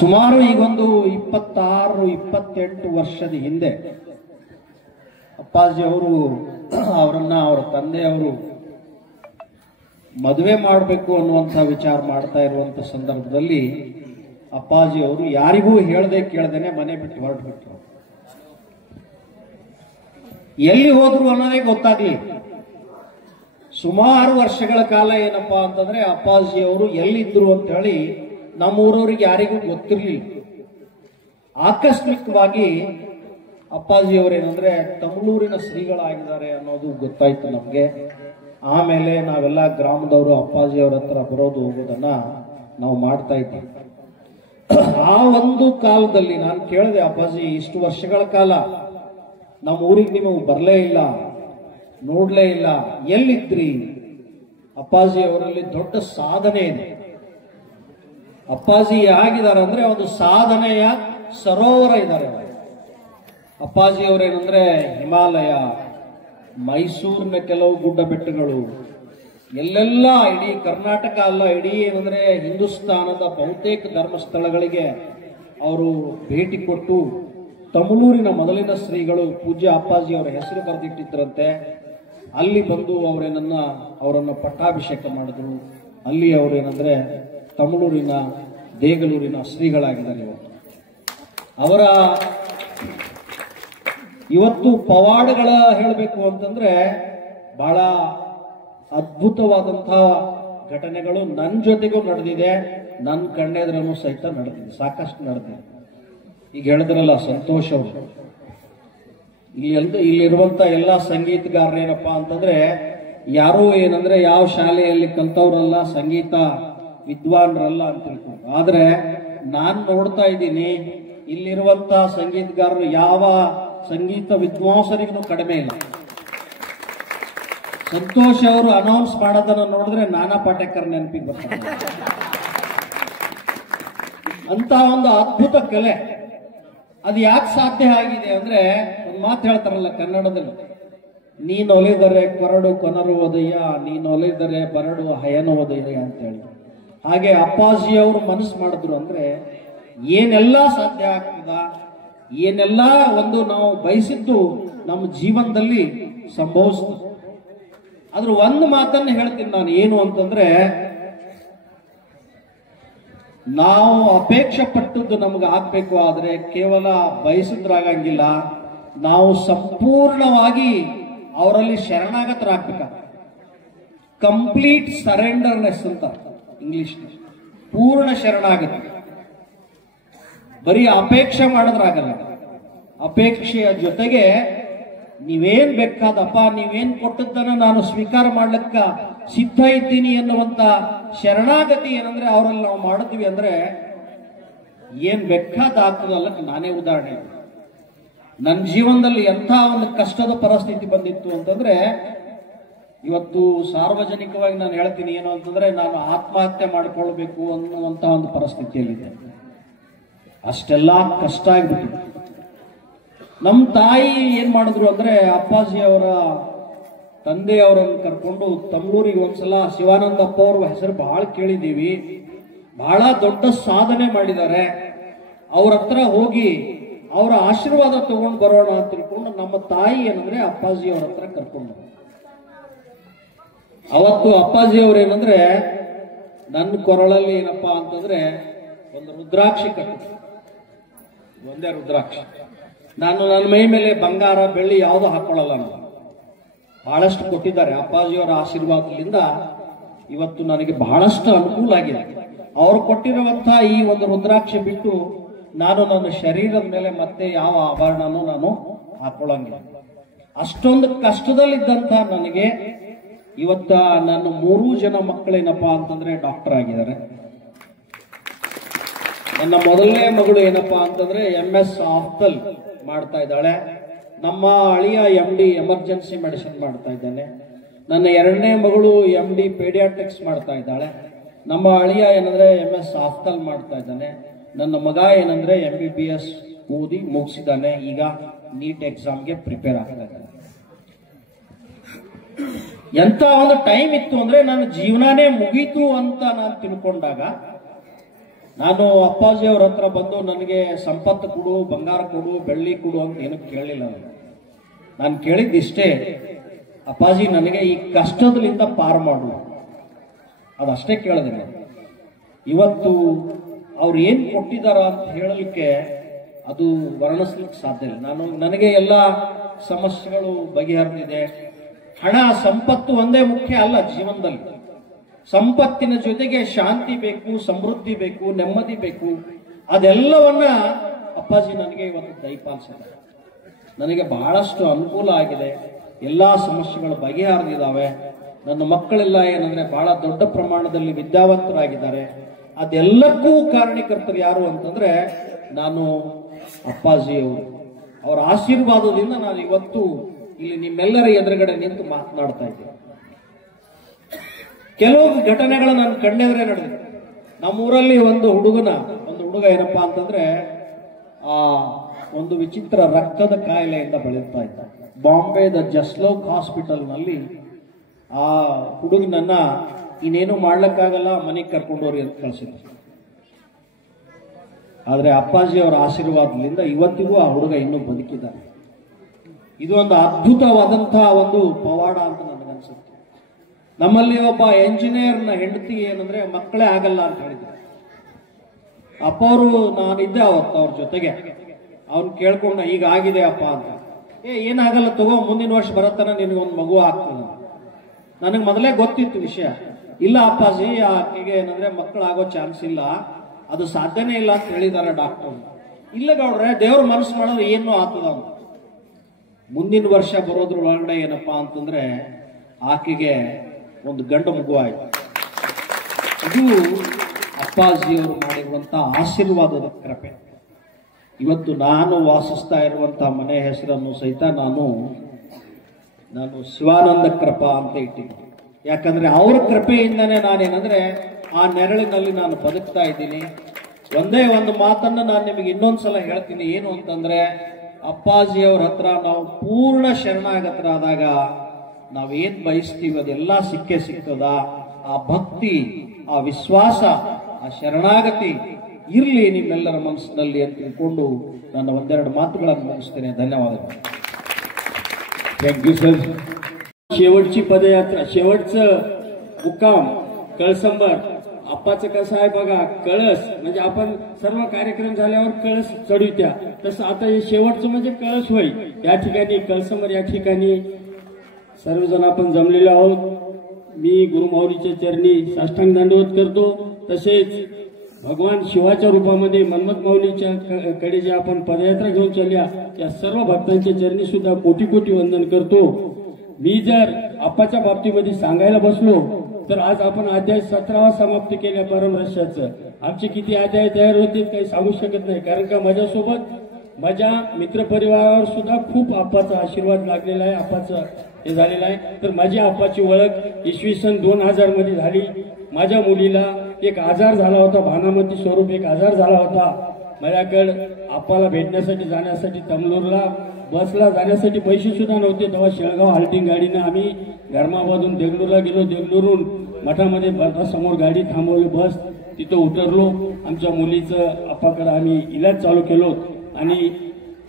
ಸುಮಾರು ಈಗೊಂದು 26-28 ವರ್ಷದ ಹಿಂದೆ ಅಪ್ಪಾಜಿಯವರು ಅವರ ತಂದೆಯವರು ಮದುವೆ ಮಾಡಬೇಕು ಅನ್ನುವಂಥ ವಿಚಾರ ಮಾಡ್ತಾ ಇರುವಂತ ಸಂದರ್ಭದಲ್ಲಿ ಅಪ್ಪಾಜಿಯವರು ಯಾರಿಗೂ ಹೇಳದೆ ಕೇಳದೇನೆ ಮನೆ ಬಿಟ್ಟು ಹೊರಟುಬಿಟ್ರು. ಎಲ್ಲಿ ಹೋದ್ರು ಅನ್ನೋದೇ ಗೊತ್ತಾಗ್ಲಿ. ಸುಮಾರು ವರ್ಷಗಳ ಕಾಲ ಏನಪ್ಪಾ ಅಂತಂದ್ರೆ ಅಪ್ಪಾಜಿಯವರು ಎಲ್ಲಿದ್ರು ಅಂತ ಹೇಳಿ ನಮ್ಮೂರವರಿಗೆ ಯಾರಿಗೂ ಗೊತ್ತಿರಲಿಲ್ಲ. ಆಕಸ್ಮಿಕವಾಗಿ ಅಪ್ಪಾಜಿಯವರೇನಂದ್ರೆ ತಮಿಳೂರಿನ ಶ್ರೀಗಳಾಗಿದ್ದಾರೆ ಅನ್ನೋದು ಗೊತ್ತಾಯ್ತು ನಮ್ಗೆ. ಆಮೇಲೆ ನಾವೆಲ್ಲ ಗ್ರಾಮದವರು ಅಪ್ಪಾಜಿಯವರ ಹತ್ರ ಬರೋದು ಹೋಗೋದನ್ನ ನಾವು ಮಾಡ್ತಾ ಇದ್ದೀವಿ. ಆ ಒಂದು ಕಾಲದಲ್ಲಿ ನಾನು ಕೇಳಿದೆ, ಅಪ್ಪಾಜಿ ಇಷ್ಟು ವರ್ಷಗಳ ಕಾಲ ನಮ್ಮ ಊರಿಗೆ ನೀವು ಬರಲೇ ಇಲ್ಲ, ನೋಡ್ಲೇ ಇಲ್ಲ, ಎಲ್ಲಿದ್ರಿ? ಅಪ್ಪಾಜಿ ಅವರಲ್ಲಿ ದೊಡ್ಡ ಸಾಧನೆ ಇದೆ. ಅಪ್ಪಾಜಿ ಹೇಗಿದ್ದಾರೆ ಅಂದ್ರೆ ಒಂದು ಸಾಧನೆಯ ಸರೋವರ ಇದ್ದಾರೆ. ಅಪ್ಪಾಜಿ ಅವರೇನಂದ್ರೆ ಹಿಮಾಲಯ, ಮೈಸೂರಿನ ಕೆಲವು ಗುಡ್ಡ ಬೆಟ್ಟಗಳು, ಎಲ್ಲೆಲ್ಲ ಇಡೀ ಕರ್ನಾಟಕ ಅಲ್ಲ, ಇಡೀ ಏನಂದ್ರೆ ಹಿಂದೂಸ್ತಾನದ ಬಹುತೇಕ ಧರ್ಮಸ್ಥಳಗಳಿಗೆ ಅವರು ಭೇಟಿ ಕೊಟ್ಟು ತಮಿಳೂರಿನ ಮೊದಲಿನ ಶ್ರೀಗಳು ಪೂಜ್ಯ ಅಪ್ಪಾಜಿ ಅವರ ಹೆಸರು ಬರೆದಿಟ್ಟಿದ್ರಂತೆ. ಅಲ್ಲಿ ಬಂದು ಅವರನ್ನ ಪಟ್ಟಾಭಿಷೇಕ ಮಾಡಿದ್ರು. ಅಲ್ಲಿ ಅವರೇನಂದ್ರೆ ತಮಿಳೂರಿನ ದೇಗಲೂರಿನ ಶ್ರೀಗಳಾಗಿದ್ದಾರೆ. ಅವರ ಇವತ್ತು ಪವಾಡಗಳ ಹೇಳಬೇಕು ಅಂತಂದ್ರೆ ಬಹಳ ಅದ್ಭುತವಾದಂತಹ ಘಟನೆಗಳು ನನ್ನ ಜೊತೆಗೂ ನಡೆದಿದೆ, ನನ್ನ ಕಣ್ಣೆದ್ರೂ ಸಹಿತ ನಡೆದಿದೆ, ಸಾಕಷ್ಟು ನಡೆದಿದೆ. ಈಗ ಹೇಳಿದ್ರಲ್ಲ ಸಂತೋಷ್ ಅವರು, ಇಲ್ಲಿರುವಂತ ಎಲ್ಲ ಸಂಗೀತಗಾರರೇನಪ್ಪಾ ಅಂತಂದ್ರೆ ಯಾರೋ ಏನಂದ್ರೆ ಯಾವ ಶಾಲೆಯಲ್ಲಿ ಕಲ್ತವ್ರಲ್ಲ, ಸಂಗೀತ ವಿದ್ವಾನ್ರಲ್ಲ ಅಂತ ತಿಳ್ಕೊಂಡು. ಆದ್ರೆ ನಾನ್ ನೋಡ್ತಾ ಇದ್ದೀನಿ ಇಲ್ಲಿರುವಂತ ಸಂಗೀತಗಾರರು ಯಾವ ಸಂಗೀತ ವಿದ್ವಾಂಸರಿಗೂ ಕಡಿಮೆ ಇಲ್ಲ. ಸಂತೋಷ್ ಅವರು ಅನೌನ್ಸ್ ಮಾಡೋದನ್ನ ನೋಡಿದ್ರೆ ನಾನಾ ಪಾಟೇಕರ್ ನೆನಪಿಗೆ ಬರ್ತಾರೆ. ಅಂತ ಒಂದು ಅದ್ಭುತ ಕಲೆ. ಅದು ಯಾಕೆ ಸಾಧ್ಯ ಆಗಿದೆ ಅಂದ್ರೆ ಒಂದು ಮಾತು ಹೇಳ್ತಾರಲ್ಲ ಕನ್ನಡದಲ್ಲಿ, ನೀನೊಲಿದರೆ ಕೊರಡು ಕೊನರು ಒದಯ್ಯ, ನೀನೊಲಿದರೆ ಬರಡು ಹಯನು ಒದಯ್ಯ ಅಂತ ಹೇಳಿ. ಹಾಗೆ ಅಪ್ಪಾಜಿಯವರು ಮನಸ್ಸು ಮಾಡಿದ್ರು ಅಂದ್ರೆ ಏನೆಲ್ಲ ಸಾಧ್ಯ ಆಗ್ತದ, ಏನೆಲ್ಲ ಒಂದು ನಾವು ಬಯಸಿದ್ದು ನಮ್ಮ ಜೀವನದಲ್ಲಿ ಸಂಭವಿಸ್ತದೆ. ಆದ್ರೂ ಒಂದು ಮಾತನ್ನು ಹೇಳ್ತೀನಿ ನಾನು, ಏನು ಅಂತಂದ್ರೆ ನಾವು ಅಪೇಕ್ಷೆ ಪಟ್ಟದ್ದು ನಮ್ಗೆ ಆಗ್ಬೇಕು, ಆದ್ರೆ ಕೇವಲ ಬಯಸಿದ್ರಾಗಂಗಿಲ್ಲ, ನಾವು ಸಂಪೂರ್ಣವಾಗಿ ಅವರಲ್ಲಿ ಶರಣಾಗತರಾಗಬೇಕಾಗ್ತದೆ. ಕಂಪ್ಲೀಟ್ ಸರೆಂಡರ್ನೆಸ್ ಅಂತ ಇಂಗ್ಲಿಷ್, ಪೂರ್ಣ ಶರಣಾಗತಿ. ಬರೀ ಅಪೇಕ್ಷೆ ಮಾಡಿದ್ರಾಗಲ್ಲ, ಅಪೇಕ್ಷೆಯ ಜೊತೆಗೆ ನೀವೇನ್ ಬೇಕಾದಪ್ಪ, ನೀವೇನ್ ಕೊಟ್ಟದ್ದನ್ನ ನಾನು ಸ್ವೀಕಾರ ಮಾಡ್ಲಿಕ್ಕ ಸಿದ್ಧ ಇದ್ದೀನಿ ಎನ್ನುವಂತ ಶರಣಾಗತಿ ಏನಂದ್ರೆ ಅವರಲ್ಲಿ ನಾವು ಮಾಡಿದ್ವಿ ಅಂದ್ರೆ ಏನ್ ಬೇಕಾದ ಆಗ್ತದಲ್ಲ ನಾನೇ ಉದಾಹರಣೆ. ನನ್ನ ಜೀವನದಲ್ಲಿ ಎಂಥ ಒಂದು ಕಷ್ಟದ ಪರಿಸ್ಥಿತಿ ಬಂದಿತ್ತು ಅಂತಂದ್ರೆ, ಇವತ್ತು ಸಾರ್ವಜನಿಕವಾಗಿ ನಾನು ಹೇಳ್ತೀನಿ ಏನು ಅಂತಂದ್ರೆ, ನಾನು ಆತ್ಮಹತ್ಯೆ ಮಾಡಿಕೊಳ್ಬೇಕು ಅನ್ನುವಂತ ಒಂದು ಪರಿಸ್ಥಿತಿಯಲ್ಲಿದ್ದೆ. ಅಷ್ಟೆಲ್ಲ ಕಷ್ಟ ಆಗ್ಬಿಟ್ಟಿದೆ. ನಮ್ಮ ತಾಯಿ ಏನ್ ಮಾಡಿದ್ರು ಅಂದ್ರೆ, ಅಪ್ಪಾಜಿ ಅವರ ತಂದೆಯವರನ್ನು ಕರ್ಕೊಂಡು ತಮ್ಮೂರಿಗೆ ಒಂದ್ಸಲ ಶಿವಾನಂದಪ್ಪ ಅವ್ರ ಹೆಸರು ಬಹಳ ಕೇಳಿದೀವಿ, ಬಹಳ ದೊಡ್ಡ ಸಾಧನೆ ಮಾಡಿದ್ದಾರೆ, ಅವ್ರ ಹತ್ರ ಹೋಗಿ ಅವರ ಆಶೀರ್ವಾದ ತಗೊಂಡು ಬರೋಣ ಅಂತ ತಿಳ್ಕೊಂಡು ನಮ್ಮ ತಾಯಿ ಏನಂದ್ರೆ ಅಪ್ಪಾಜಿ ಅವ್ರ ಹತ್ರ ಕರ್ಕೊಂಡು. ಅವತ್ತು ಅಪ್ಪಾಜಿ ಅವ್ರೇನಂದ್ರೆ ನನ್ನ ಕೊರಳಲ್ಲಿ ಏನಪ್ಪಾ ಅಂತಂದ್ರೆ ಒಂದು ರುದ್ರಾಕ್ಷಿ ಕಟ್ಟಿದ್ರು, ಒಂದೇ ರುದ್ರಾಕ್ಷಿ. ನಾನು ನನ್ನ ಮೈ ಮೇಲೆ ಬಂಗಾರ ಬೆಳ್ಳಿ ಯಾವುದು ಹಾಕೊಳ್ಳಲ್ಲ, ನಾನು ಬಹಳಷ್ಟು ಕೊಟ್ಟಿದ್ದಾರೆ. ಅಪ್ಪಾಜಿಯವರ ಆಶೀರ್ವಾದದಿಂದ ಇವತ್ತು ನನಗೆ ಬಹಳಷ್ಟು ಅನುಕೂಲ ಆಗಿದೆ. ಅವರು ಕೊಟ್ಟಿರುವಂತಹ ಈ ಒಂದು ರುದ್ರಾಕ್ಷಿ ಬಿಟ್ಟು ನಾನು ನನ್ನ ಶರೀರದ ಮೇಲೆ ಮತ್ತೆ ಯಾವ ಆಭರಣನೂ ನಾನು ಹಾಕೊಳ್ಳಂಗಿಲ್ಲ. ಅಷ್ಟೊಂದು ಕಷ್ಟದಲ್ಲಿದ್ದಂತ ನನಗೆ ಇವತ್ತ ನನ್ನ 3 ಜನ ಮಕ್ಕಳೇನಪ್ಪಾ ಅಂತಂದ್ರೆ ಡಾಕ್ಟರ್ ಆಗಿದ್ದಾರೆ. ನನ್ನ ಮೊದಲನೇ ಮಗಳು ಏನಪ್ಪಾ ಅಂತಂದ್ರೆ MS ಆಫ್ತಲ್ ಮಾಡ್ತಾ ಇದ್ದಾಳೆ. ನಮ್ಮ ಅಳಿಯ MD ಎಮರ್ಜೆನ್ಸಿ ಮೆಡಿಸಿನ್ ಮಾಡ್ತಾ ಇದ್ದಾನೆ. ನನ್ನ ಎರಡನೇ ಮಗಳು MD ಪೀಡಿಯಾಟ್ರಿಕ್ಸ್ ಮಾಡ್ತಾ ಇದ್ದಾಳೆ. ನಮ್ಮ ಅಳಿಯ ಏನಂದ್ರೆ MS ಆಫ್ತಲ್ ಮಾಡ್ತಾ ಇದ್ದಾನೆ. ನನ್ನ ಮಗ ಏನಂದ್ರೆ MBBS ಓದಿ ಮುಗಿಸಿದ್ದಾನೆ, ಈಗ ನೀಟ್ ಎಕ್ಸಾಮ್ಗೆ ಪ್ರಿಪೇರ್ ಆಗ್ತಾ ಇದ್ದಾನೆ. ಎಂತ ಒಂದು ಟೈಮ್ ಇತ್ತು ಅಂದ್ರೆ ನನ್ನ ಜೀವನನೇ ಮುಗೀತು ಅಂತ ನಾನು ತಿಳ್ಕೊಂಡಾಗ, ನಾನು ಅಪ್ಪಾಜಿ ಅವ್ರ ಹತ್ರ ಬಂದು ನನಗೆ ಸಂಪತ್ತು ಕೊಡು, ಬಂಗಾರ ಕೊಡು, ಬೆಳ್ಳಿ ಕೊಡು ಅಂತ ಏನು ಕೇಳಲಿಲ್ಲ. ನಾನು ಕೇಳಿದ್ದಿಷ್ಟೇ, ಅಪ್ಪಾಜಿ ನನಗೆ ಈ ಕಷ್ಟದಿಂದ ಪಾರು ಮಾಡು, ಅದಷ್ಟೇ ಕೇಳಿದೆ. ಇವತ್ತು ಅವ್ರು ಏನ್ ಕೊಟ್ಟಿದಾರ ಅಂತ ಹೇಳಲಿಕ್ಕೆ ಅದು ವರ್ಣಿಸ್ಲಿಕ್ಕೆ ಸಾಧ್ಯ ಇಲ್ಲ. ನನಗೆ ಎಲ್ಲ ಸಮಸ್ಯೆಗಳು ಬಗೆಹರಿದಿದೆ. ಹಣ ಸಂಪತ್ತು ಒಂದೇ ಮುಖ್ಯ ಅಲ್ಲ ಜೀವನದಲ್ಲಿ. ಸಂಪತ್ತಿನ ಜೊತೆಗೆ ಶಾಂತಿ ಬೇಕು, ಸಮೃದ್ಧಿ ಬೇಕು, ನೆಮ್ಮದಿ ಬೇಕು. ಅದೆಲ್ಲವನ್ನ ಅಪ್ಪಾಜಿ ನನಗೆ ಇವತ್ತು ದಯಪಾಲಿಸಿದ್ದಾರೆ. ನನಗೆ ಬಹಳಷ್ಟು ಅನುಕೂಲ ಆಗಿದೆ. ಎಲ್ಲಾ ಸಮಸ್ಯೆಗಳು ಬಗೆಹರಿದಿದ್ದಾವೆ. ನನ್ನ ಮಕ್ಕಳೆಲ್ಲ ಏನಂದ್ರೆ ಬಹಳ ದೊಡ್ಡ ಪ್ರಮಾಣದಲ್ಲಿ ವಿದ್ಯಾವಂತರಾಗಿದ್ದಾರೆ. ಅದೆಲ್ಲಕ್ಕೂ ಕಾರಣೀಕರ್ತರು ಯಾರು ಅಂತಂದ್ರೆ ನಾನು ಅಪ್ಪಾಜಿಯವರು. ಅವರ ಆಶೀರ್ವಾದದಿಂದ ನಾನು ಇವತ್ತು ಇಲ್ಲಿ ನಿಮ್ಮೆಲ್ಲರ ಎದುರುಗಡೆ ನಿಂತು ಮಾತನಾಡ್ತಾ ಇದ್ದೀನಿ. ಕೆಲವು ಘಟನೆಗಳು ನಾನು ಕಣ್ಣೆದುರೇ ನಡೆದಿದೆ. ನಮ್ಮೂರಲ್ಲಿ ಒಂದು ಹುಡುಗ ಏನಪ್ಪಾ ಅಂತಂದ್ರೆ ಒಂದು ವಿಚಿತ್ರ ರಕ್ತದ ಕಾಯಿಲೆಯಿಂದ ಬಳಲ್ತಾ ಇದ್ದ. ಬಾಂಬೆದ ಜಸ್ಲೋಕ್ ಹಾಸ್ಪಿಟಲ್ ನಲ್ಲಿ ಆ ಹುಡುಗನನ್ನ ಇನ್ನೇನು ಮಾಡ್ಲಿಕ್ಕಾಗಲ್ಲ, ಮನೆಗೆ ಕರ್ಕೊಂಡೋರಿ ಅಂತ ಕಳಿಸಿದ್ರು. ಆದ್ರೆ ಅಪ್ಪಾಜಿ ಅವರ ಆಶೀರ್ವಾದದಿಂದ ಇವತ್ತಿಗೂ ಆ ಹುಡುಗ ಇನ್ನೂ ಬದುಕಿದ್ದಾನೆ. ಇದು ಒಂದು ಅದ್ಭುತವಾದಂತಹ ಒಂದು ಪವಾಡ ಅಂತ ನನಗನ್ಸುತ್ತೆ. ನಮ್ಮಲ್ಲಿ ಒಬ್ಬ ಎಂಜಿನಿಯರ್ನ ಹೆಂಡತಿ ಏನಂದ್ರೆ ಮಕ್ಕಳೇ ಆಗಲ್ಲ ಅಂತ ಹೇಳಿದ್ರು. ಅಪ್ಪ ಅವರು ನಾನಿದ್ದೆ ಅವತ್ತು ಅವ್ರ ಜೊತೆಗೆ. ಅವ್ನು ಕೇಳ್ಕೊಂಡ, ಈಗ ಆಗಿದೆ ಅಪ್ಪ ಅಂತ. ಏನಾಗಲ್ಲ ತಗೋ, ಮುಂದಿನ ವರ್ಷ ಬರತ್ತಾನ ನಿನಗೊಂದು ಮಗು ಆಗ್ತದ. ನನಗೆ ಮೊದಲೇ ಗೊತ್ತಿತ್ತು ವಿಷಯ. ಇಲ್ಲ ಅಪ್ಪಾಜಿ, ಆಕೆಗೆ ಏನಂದ್ರೆ ಮಕ್ಕಳಾಗೋ ಚಾನ್ಸ್ ಇಲ್ಲ, ಅದು ಸಾಧ್ಯನೇ ಇಲ್ಲ ಅಂತ ಹೇಳಿದಾರೆ ಡಾಕ್ಟರ್. ಇಲ್ಲ ಗೌಡ್ರೆ, ದೇವ್ರ ಮನಸ್ಸು ಮಾಡಿದ್ರೆ ಏನು ಆಗ್ತದ ಅಂತ. ಮುಂದಿನ ವರ್ಷ ಬರೋದ್ರ ಒಳಗಡೆ ಏನಪ್ಪಾ ಅಂತಂದ್ರೆ ಆಕೆಗೆ ಒಂದು ಗಂಡು ಮಗು ಆಯ್ತು. ಇದು ಅಪ್ಪಾಜಿಯವರು ಮಾಡಿರುವಂತಹ ಆಶೀರ್ವಾದದ ಕೃಪೆ. ಇವತ್ತು ನಾನು ವಾಸಿಸ್ತಾ ಇರುವಂತಹ ಮನೆ ಹೆಸರನ್ನು ಸಹಿತ ನಾನು ಶಿವಾನಂದ ಕೃಪಾ ಅಂತ ಇಟ್ಟಿದ್ದೀನಿ. ಯಾಕಂದ್ರೆ ಅವರ ಕೃಪೆಯಿಂದನೇ ನಾನೇನಂದ್ರೆ ಆ ನೆರಳಿನಲ್ಲಿ ನಾನು ಬದುಕ್ತಾ ಇದ್ದೀನಿ. ಒಂದೇ ಒಂದು ಮಾತನ್ನ ನಾನು ನಿಮಗೆ ಇನ್ನೊಂದ್ಸಲ ಹೇಳ್ತೀನಿ. ಏನು ಅಂತಂದ್ರೆ, ಅಪ್ಪಾಜಿಯವ್ರ ಹತ್ರ ನಾವು ಪೂರ್ಣ ಶರಣಾಗತರಾದಾಗ ನಾವೇನ್ ಬಯಸ್ತೀವಿ ಅದೆಲ್ಲ ಸಿಕ್ಕೇ ಸಿಗ್ತದ. ಆ ಭಕ್ತಿ, ಆ ವಿಶ್ವಾಸ, ಆ ಶರಣಾಗತಿ ಇರ್ಲಿ ನಿಮ್ಮೆಲ್ಲರ ಮನಸ್ಸಿನಲ್ಲಿ ಅಂತ ತಿಳ್ಕೊಂಡು ನನ್ನ ಒಂದೆರಡು ಮಾತುಗಳನ್ನು ಮುಗಿಸ್ತೇನೆ. ಧನ್ಯವಾದಗಳು. Thank you sir. शेवटची पदयात्रा, शेवटचं मुक्काम कळसंबर. आप्पाचं कसं आहे बघा, कळस म्हणजे आपण सर्व कार्यक्रम झाल्यावर कळस चढवित्या, तसं आता हे शेवटचं म्हणजे कळस होईल. या ठिकाणी कळसंबर या ठिकाणी सर्वजण आपण जमलेलो आहोत. मी गुरुमाऊलीच्या चरणी साष्टांग दंडवत करतो. तसेच भगवान शिवाच्या रूपामध्ये मन्मथ माऊलीच्या कडे जे आपण पदयात्रा घेऊन चालल्या त्या सर्व भक्तांच्या चरणी सुद्धा कोटी कोटी वंदन करतो. मी जर आप्पाच्या बाबतीमध्ये सांगायला बसलो तर आज आपण अध्याय 17वा समाप्त केल्या परमरहस्याचं. आमचे किती अध्याय तयार होते काही सांगू शकत नाही, कारण का माझ्यासोबत माझ्या मित्रपरिवारावर सुद्धा खूप आप्पाचा आशीर्वाद लागलेला आहे, आप्पाचं हे झालेलं आहे. तर माझी आप्पाची ओळख इसवी सन 2000 मध्ये झाली. माझ्या मुलीला एक आजार झाला होता, भानामती स्वरूप एक आजार झाला होता. माझ्याकडे आप्पाला भेटण्यासाठी जाण्यासाठी तमलूरला बसला जाण्यासाठी पैसे सुद्धा नव्हते. तेव्हा शेळगाव हाल्टिंग गाडीनं आम्ही धर्माबादून देगलूरला गेलो. देगलूरून मठामध्ये समोर गाडी थांबवली, बस तिथं उतरलो. आमच्या मुलीचं आप्पाकडे आम्ही इलाज चालू केलो आणि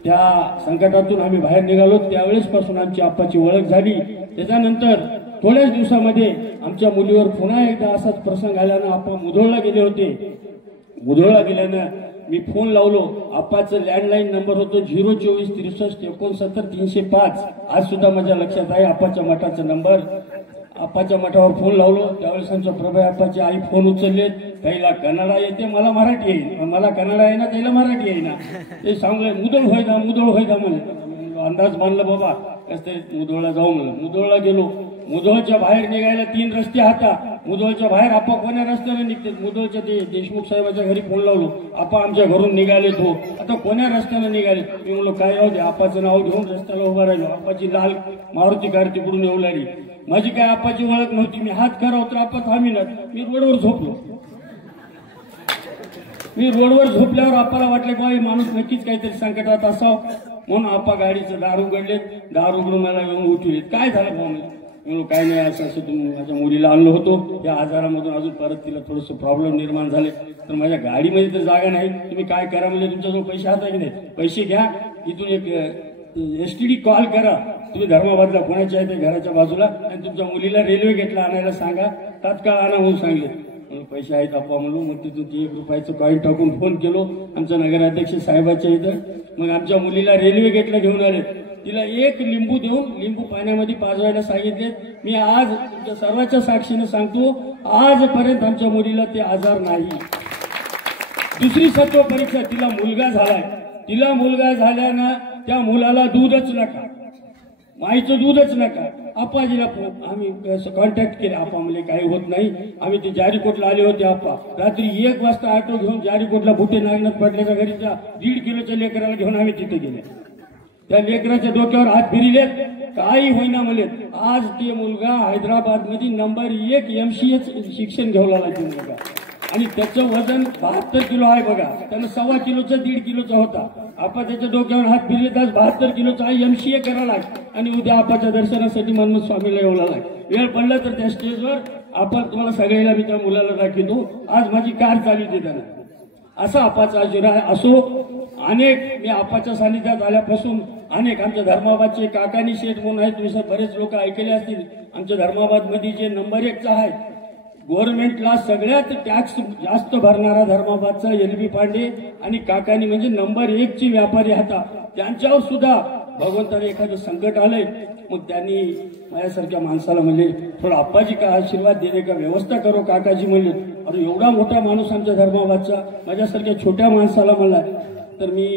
त्या संकटातून आम्ही बाहेर निघालो. त्यावेळेसपासून आमची आप्पाची ओळख झाली. त्याच्यानंतर थोड्याच दिवसामध्ये आमच्या मुलीवर पुन्हा एकदा असाच प्रसंग आल्यानं आप्पा मुधोळला गेले होते. मुधोळला गेल्यानं मी फोन लावलो. आप्पाचं लँडलाईन नंबर होतो 024 63 69 305. आज सुद्धा माझ्या लक्षात आहे आप्पाच्या मठाचा नंबर. आप्पाच्या मठावर फोन लावलो. त्यावेळेस आमच्या प्रभा आप्पाची आई फोन उचलले. त्याला कन्नडा येते, मला मराठी येईल, मला कन्नडा येईना, त्याला मराठी येईना. ते सांगले मुदोळ होय ना, मुदोळ होय ना म्हणे. अंदाज मानला बाबा कसं तरी मुदोळला जाऊ म्हणलं. मुदोळला गेलो. मुदोळच्या बाहेर निघायला 3 रस्ते हाता. मुदोळच्या बाहेर आप्पा कोण्या रस्त्याने निघते? मुदोळच्या ते देशमुख साहेबाच्या घरी फोन लावलो. आप्पा आमच्या घरून निघाले तो, आता कोण्या रस्त्याने निघाले? मी म्हणलो काय राहू दे. आप्पाचं नाव घेऊन रस्त्याला उभा राहिलो. आप्पाची लाल मारुती कार तिकडून येऊ लागली. माझी काय आप्पाची ओळख नव्हती. मी हात कराव तर आप्पा थांबिनात. मी रोडवर झोपलो. मी रोडवर झोपल्यावर आप्पाला वाटलं की माणूस नक्कीच काहीतरी संकटात असावं, म्हणून आप्पा गाडीचं दार उघडले. दार उघडून मला घेऊन उठवले. काय झालं भाऊ? म्हणून काय नाही, असं असं तुम्ही माझ्या मुलीला आणलं होतो, या आजारामधून अजून परत तिला थोडंसं प्रॉब्लेम निर्माण झाले, तर माझ्या गाडीमध्ये तर जागा नाही, तुम्ही काय करा म्हणजे तुमच्याजवळ पैसे हात आहे की नाही, पैसे घ्या, इथून एक STD कॉल करा, तुम्ही धर्माबादला कोणाच्या आहे ते घराच्या बाजूला, आणि तुमच्या मुलीला रेल्वे गेटला आणायला सांगा, तात्काळ आणा म्हणून सांगले. म्हणून पैसे आहेत आप्पा म्हणून मग तिथून 1 रुपयाचं कॉईन टाकून फोन केलो आमच्या नगराध्यक्ष साहेबाच्या इथं. मग आमच्या मुलीला रेल्वे गेटला घेऊन आले. तिला 1 लिंबू देऊन लिंबू पाण्यामध्ये पाजवायला सांगितले. मी आज तुमच्या सर्वांच्या साक्षीने सांगतो, आजपर्यंत आमच्या मुलीला ते आजार नाही. दुसरी सत्व परीक्षा, तिला मुलगा झालाय. तिला मुलगा झाल्यानं त्या मुलाला दूधच नका, माईचं दूधच नका. आप्पाजीला आम्ही कॉन्टॅक्ट केले. आप्पा म्हणजे काही होत नाही. आम्ही ते जारीकोटला आले होते. आप्पा रात्री 1 वाजता ऑटो घेऊन जारीकोटला भुटे नागनाथ पाटलाच्या घरी 1.5 किलोच्या लेकराला घेऊन आम्ही तिथे गेले. त्या लेकराच्या डोक्यावर हात फिरलेत, काही होईना म्हणले. आज ते मुलगा हैदराबाद मध्ये नंबर 1 MCA शिक्षण घेऊ लागला ते मुलगा, आणि त्याचं वजन 72 किलो आहे बघा. त्यानं 1.25 किलोचा 1.5 किलोचा होता. आपण त्याच्या डोक्यावर हात फिरले तर 72 किलोचा MCA करायला, आणि उद्या आपाच्या दर्शनासाठी मनमत स्वामीला येऊ लागला. वेळ पडला तर त्या स्टेजवर आपण तुम्हाला सगळ्याला मी त्या मुलाला दाखवतो. आज माझी कार चालू होती त्यानं. असा आपाचा आशीर्वाद असो. अनेक मी आपाच्या सानिध्यात आल्यापासून अनेक आमच्या धर्माबादचे काकानी शेठ म्हणून आहेत, तुम्ही बरेच लोक ऐकले असतील. आमच्या धर्माबाद मध्ये जे नंबर 1चा आहे गव्हर्नमेंटला सगळ्यात टॅक्स जास्त भरणारा धर्माबादचा LB पांडे आणि काकानी म्हणजे नंबर 1चे व्यापारी होता. त्यांच्यावर सुद्धा भगवंताने एखादं संकट आलंय, मग त्यांनी माझ्यासारख्या माणसाला म्हणले थोडा आप्पाजी का आशीर्वाद देणे का व्यवस्था करो काकाजी म्हणले. अरे एवढा मोठा माणूस आमच्या धर्माबादचा माझ्यासारख्या छोट्या माणसाला म्हणला. तर मी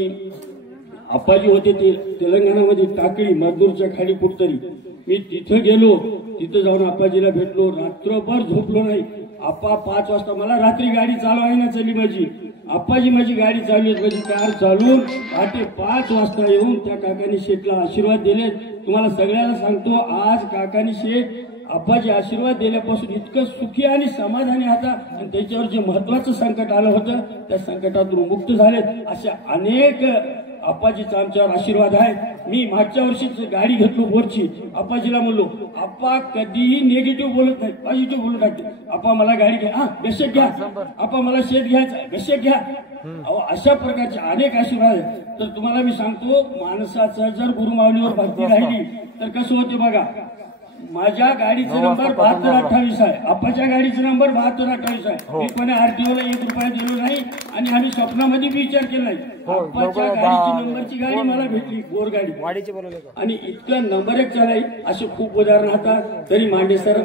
आप्पाजी होते ते तेलंगणामध्ये टाकळी मजदूरच्या खाली कुठतरी, मी तिथं गेलो. तिथं जाऊन आप्पाजीला भेटलो. रात्रभर झोपलो नाही. आप्पा 5 वाजता, मला रात्री गाडी चालवायला चली माझी, आप्पाजी माझी गाडी चालली, माझी कार चालून पहाटे 5 वाजता येऊन त्या काकानी शेठला आशीर्वाद दिले. तुम्हाला सगळ्याला सांगतो, आज काकानी शेठ आप्पाजी आशीर्वाद दिल्यापासून इतकं सुखी आणि समाधानी होता, आणि त्याच्यावर जे महत्वाचं संकट आलं होतं त्या संकटातून मुक्त झाले. अशा अनेक आप्पाजीचा आमच्यावर आशीर्वाद आहे. मी मागच्या वर्षीच गाडी घेतलो बोरची. आप्पाजीला म्हणलो, आप्पा कधीही निगेटिव्ह बोलत नाही, पॉझिटिव्ह बोलत आहे. आप्पा मला गाडी घ्या, हा बेशक घ्या. आप्पा मला शेत घ्यायचं, बेशक घ्या. अशा प्रकारचे अनेक आशीर्वाद आहेत. तर तुम्हाला मी सांगतो, माणसाचं जर गुरुमाऊलीवर भक्ती राहिली तर कसं होते बघा. माझ्या गाडीचा नंबर 7228 आहे. आप्पाच्या गाडीचा नंबर 7228 आहे. मी कोणा RTOला 1 रुपया दिलो नाही, आणि आम्ही स्वप्नामध्ये विचार केला नाही. आप्पाच्या गाडीची नंबरची गाडी मला भेटली, गोर गाडी, आणि इतकं नंबर 1 चालाय. असे खूप उदाहरण होतात. तरी मांडे सर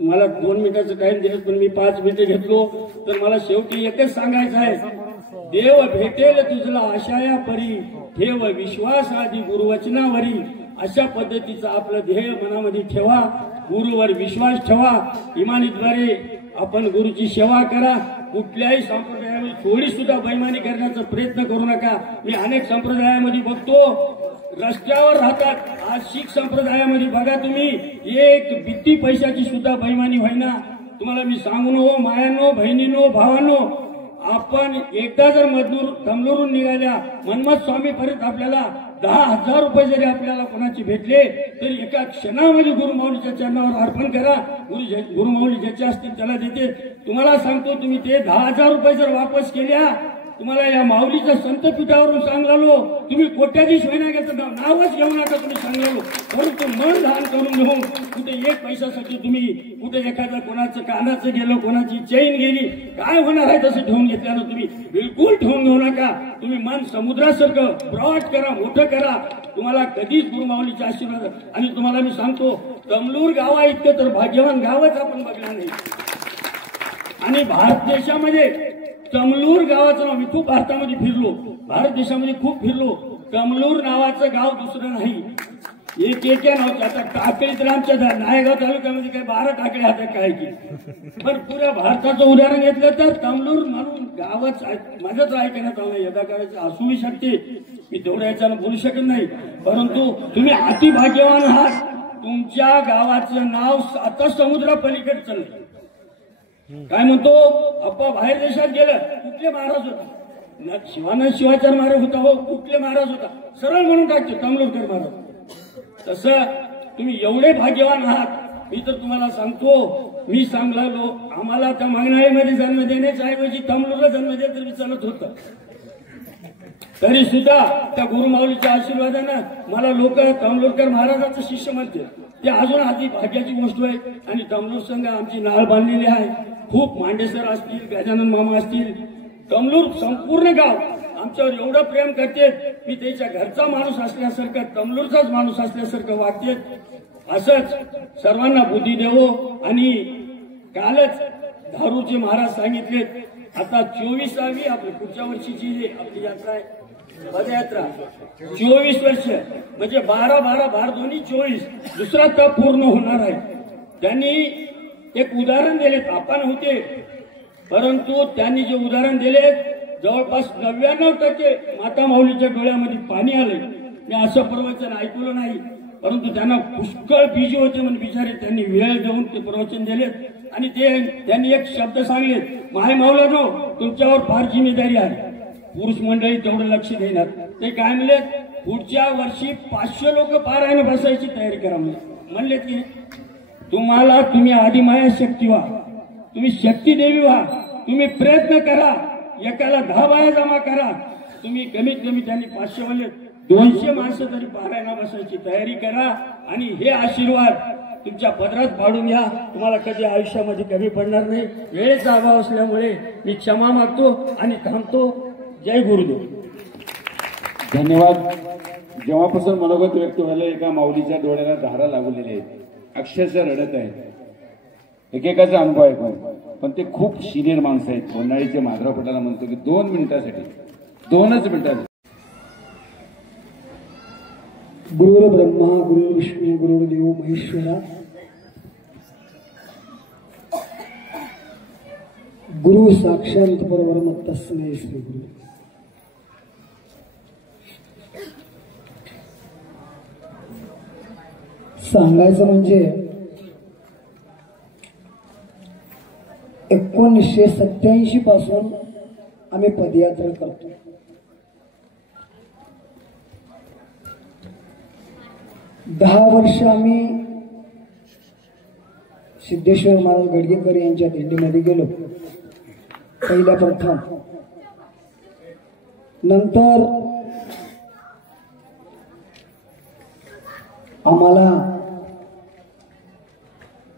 मला 2 मिनिटाचा टाइम दिला, पण मी 5 मिनिटं घेतलो. तर मला शेवटी एकच सांगायचं आहे, देव भेटेल तुझला आशाया परी, ठेव विश्वास आधी गुरुवचनावरी. अशा पद्धतीचं आपलं ध्येय मनामध्ये ठेवा. गुरुवर विश्वास ठेवा, इमानीद्वारे आपण गुरुची सेवा करा. कुठल्याही संप्रदायामध्ये थोडी सुद्धा बैमानी करण्याचा प्रयत्न करू नका. मी अनेक संप्रदायामध्ये बघतो रस्त्यावर राहतात. आज शीख संप्रदायामध्ये बघा तुम्ही, एक बित्ती पैशाची सुद्धा बैमानी व्हायना. तुम्हाला मी सांगून हो मायानो, बहिणीनो, भावानो, आपण एकदा जर तमलूरून निघाल्या मनमथ स्वामी पर्यंत आपल्याला 10,000 रुपये जरी आपल्याला कोणाचे भेटले तरी एका क्षणामध्ये गुरुमाऊलीच्या चरणावर अर्पण करा. गुरुमाऊली ज्याचे असतील त्याला देते. तुम्हाला सांगतो, तुम्ही ते 10,000 रुपये जर वापस केल्या, तुम्हाला या माऊलीच्या संतपीठावरून सांगलो, तुम्ही कोट्याधीश होण्याचं नावच घेऊ नका. तुम्ही सांगलो, परंतु मन लहान करून घेऊन कुठे एक पैशासाठी तुम्ही कुठे एखादं कोणाचं कानाचं गेलं, कोणाची चैन गेली, काय होणार आहे तसं ठेवून घेतल्यानं तुम्ही बिलकुल ठेवून घेऊ नका. तुम्ही मन समुद्रासारखं ब्रॉड करा, मोठं करा. तुम्हाला कधीच गुरुमाऊलीचे आशीर्वाद. आणि तुम्हाला मी सांगतो, तमलूर गावा इतकं तर भाग्यवान गावच आपण बघणार नाही. आणि भारत देशामध्ये तमलूर गावाचं नाव, मी खूप भारतामध्ये फिरलो, भारत देशामध्ये खूप फिरलो, तमलूर नावाचं गाव दुसरं नाही. एक नावाचं. आता टाकळी तर आमच्या नायगाव तालुक्यामध्ये काही 12 टाकळे हातात काय की, पण पुऱ्या भारताचं उदाहरण घेतलं तर तमलूर म्हणून गावच माझंच ऐकण्यात आलं. यदा करायचं असूही शकते, मी तेवढ्या याच्यानं बोलू शकत नाही, परंतु तुम्ही अति भाग्यवान आहात. तुमच्या गावाचं नाव आता समुद्रा पलीकडे चाललं. काय म्हणतो अप्पा बाहेर देशात गेलं, कुठले महाराज होता? शिवानंद शिवाचार्य महाराज होता. हो, कुठले महाराज होता? सरळ म्हणून टाकतो तमलूरकर महाराज. तसं तुम्ही एवढे भाग्यवान आहात. मी तर तुम्हाला सांगतो, मी सांगलो आम्हाला त्या मंगनाळीमध्ये जन्म देण्याच्या ऐवजी तमलूरला जन्म द्या तरी चालत होतं. तरी सुद्धा त्या गुरुमाऊलीच्या आशीर्वादानं मला लोक तमलूरकर महाराजाचं शिष्य म्हणते. ते अजून आधी भाग्याची गोष्ट आहे. आणि तमलूर संघ आमची नाळ बांधलेली आहे. खूप मांडेसर असतील, गजानन मामा असतील, तमलूर संपूर्ण गाव आमच्यावर एवढं प्रेम करते. मी त्याच्या घरचा माणूस असल्यासारखं, तमलूरचाच माणूस असल्यासारखं वागते. असंच सर्वांना बुद्धी देवो. आणि कालच धारूरचे महाराज सांगितले, आता 24वी आपली पुढच्या वर्षीची जी आपली यात्रा आहे, पदयात्रा, 24 वर्ष म्हणजे 12 दोन्ही 24 दुसरा टप पूर्ण होणार आहे. त्यांनी एक उदाहरण दिले. आपण होते, परंतु त्यांनी जे उदाहरण दिले जवळपास 99% माता माऊलीच्या डोळ्यामध्ये पाणी आले. मी असं प्रवचन ऐकलं नाही, परंतु त्यांना पुष्कळ बीजी होते म्हणून बिचारे त्यांनी वेळ देऊन ते प्रवचन दिले. आणि त्यांनी एक शब्द सांगले, माय माऊलानो तुमच्यावर फार जिम्मेदारी आहे. पुरुष मंडळी तेवढं लक्ष देणार. ते काय म्हणले, पुढच्या वर्षी 500 लोक पारायण बसायची तयारी करा म्हणले. की तुम्ही आधी माया शक्ती व्हा, तुम्ही शक्ती देवी व्हा, तुम्ही प्रयत्न करा, एकाला 10 बाया जमा करा. तुम्ही कमीत कमी त्यांनी 500 म्हणले, 200 माणसं तरी पारायणा बसायची तयारी करा. आणि हे आशीर्वाद तुमच्या पदरात पाडून घ्या. तुम्हाला कधी आयुष्यामध्ये कमी पडणार नाही. वेळेचा अभाव असल्यामुळे मी क्षमा मागतो आणि थांबतो. जय गुरुदेव. धन्यवाद. जेव्हापासून मनोगत व्यक्त झालं, एका माऊलीच्या डोळ्याला धारा लागलेल्या आहेत, अक्षरशः रडत आहेत. एकेकाचा अनुभव आहे, पण ते खूप सिनियर माणसं आहेत. होणाळीचे माधव पटाला म्हणतो की 2 मिनिटासाठी, 2च मिनिटासाठी. गुरुर् ब्रह्मा गुरुर् विष्णू गुरुर्देव महेश्वरा. गुरु साक्षात परब्रह्म तस्मै श्री गुरु. सांगायचं म्हणजे 1987 पासून आम्ही पदयात्रा करतो. दहा वर्ष आम्ही सिद्धेश्वर महाराज गडगेकर यांच्या दिंडीमध्ये गेलो पहिल्या प्रथम. नंतर आम्हाला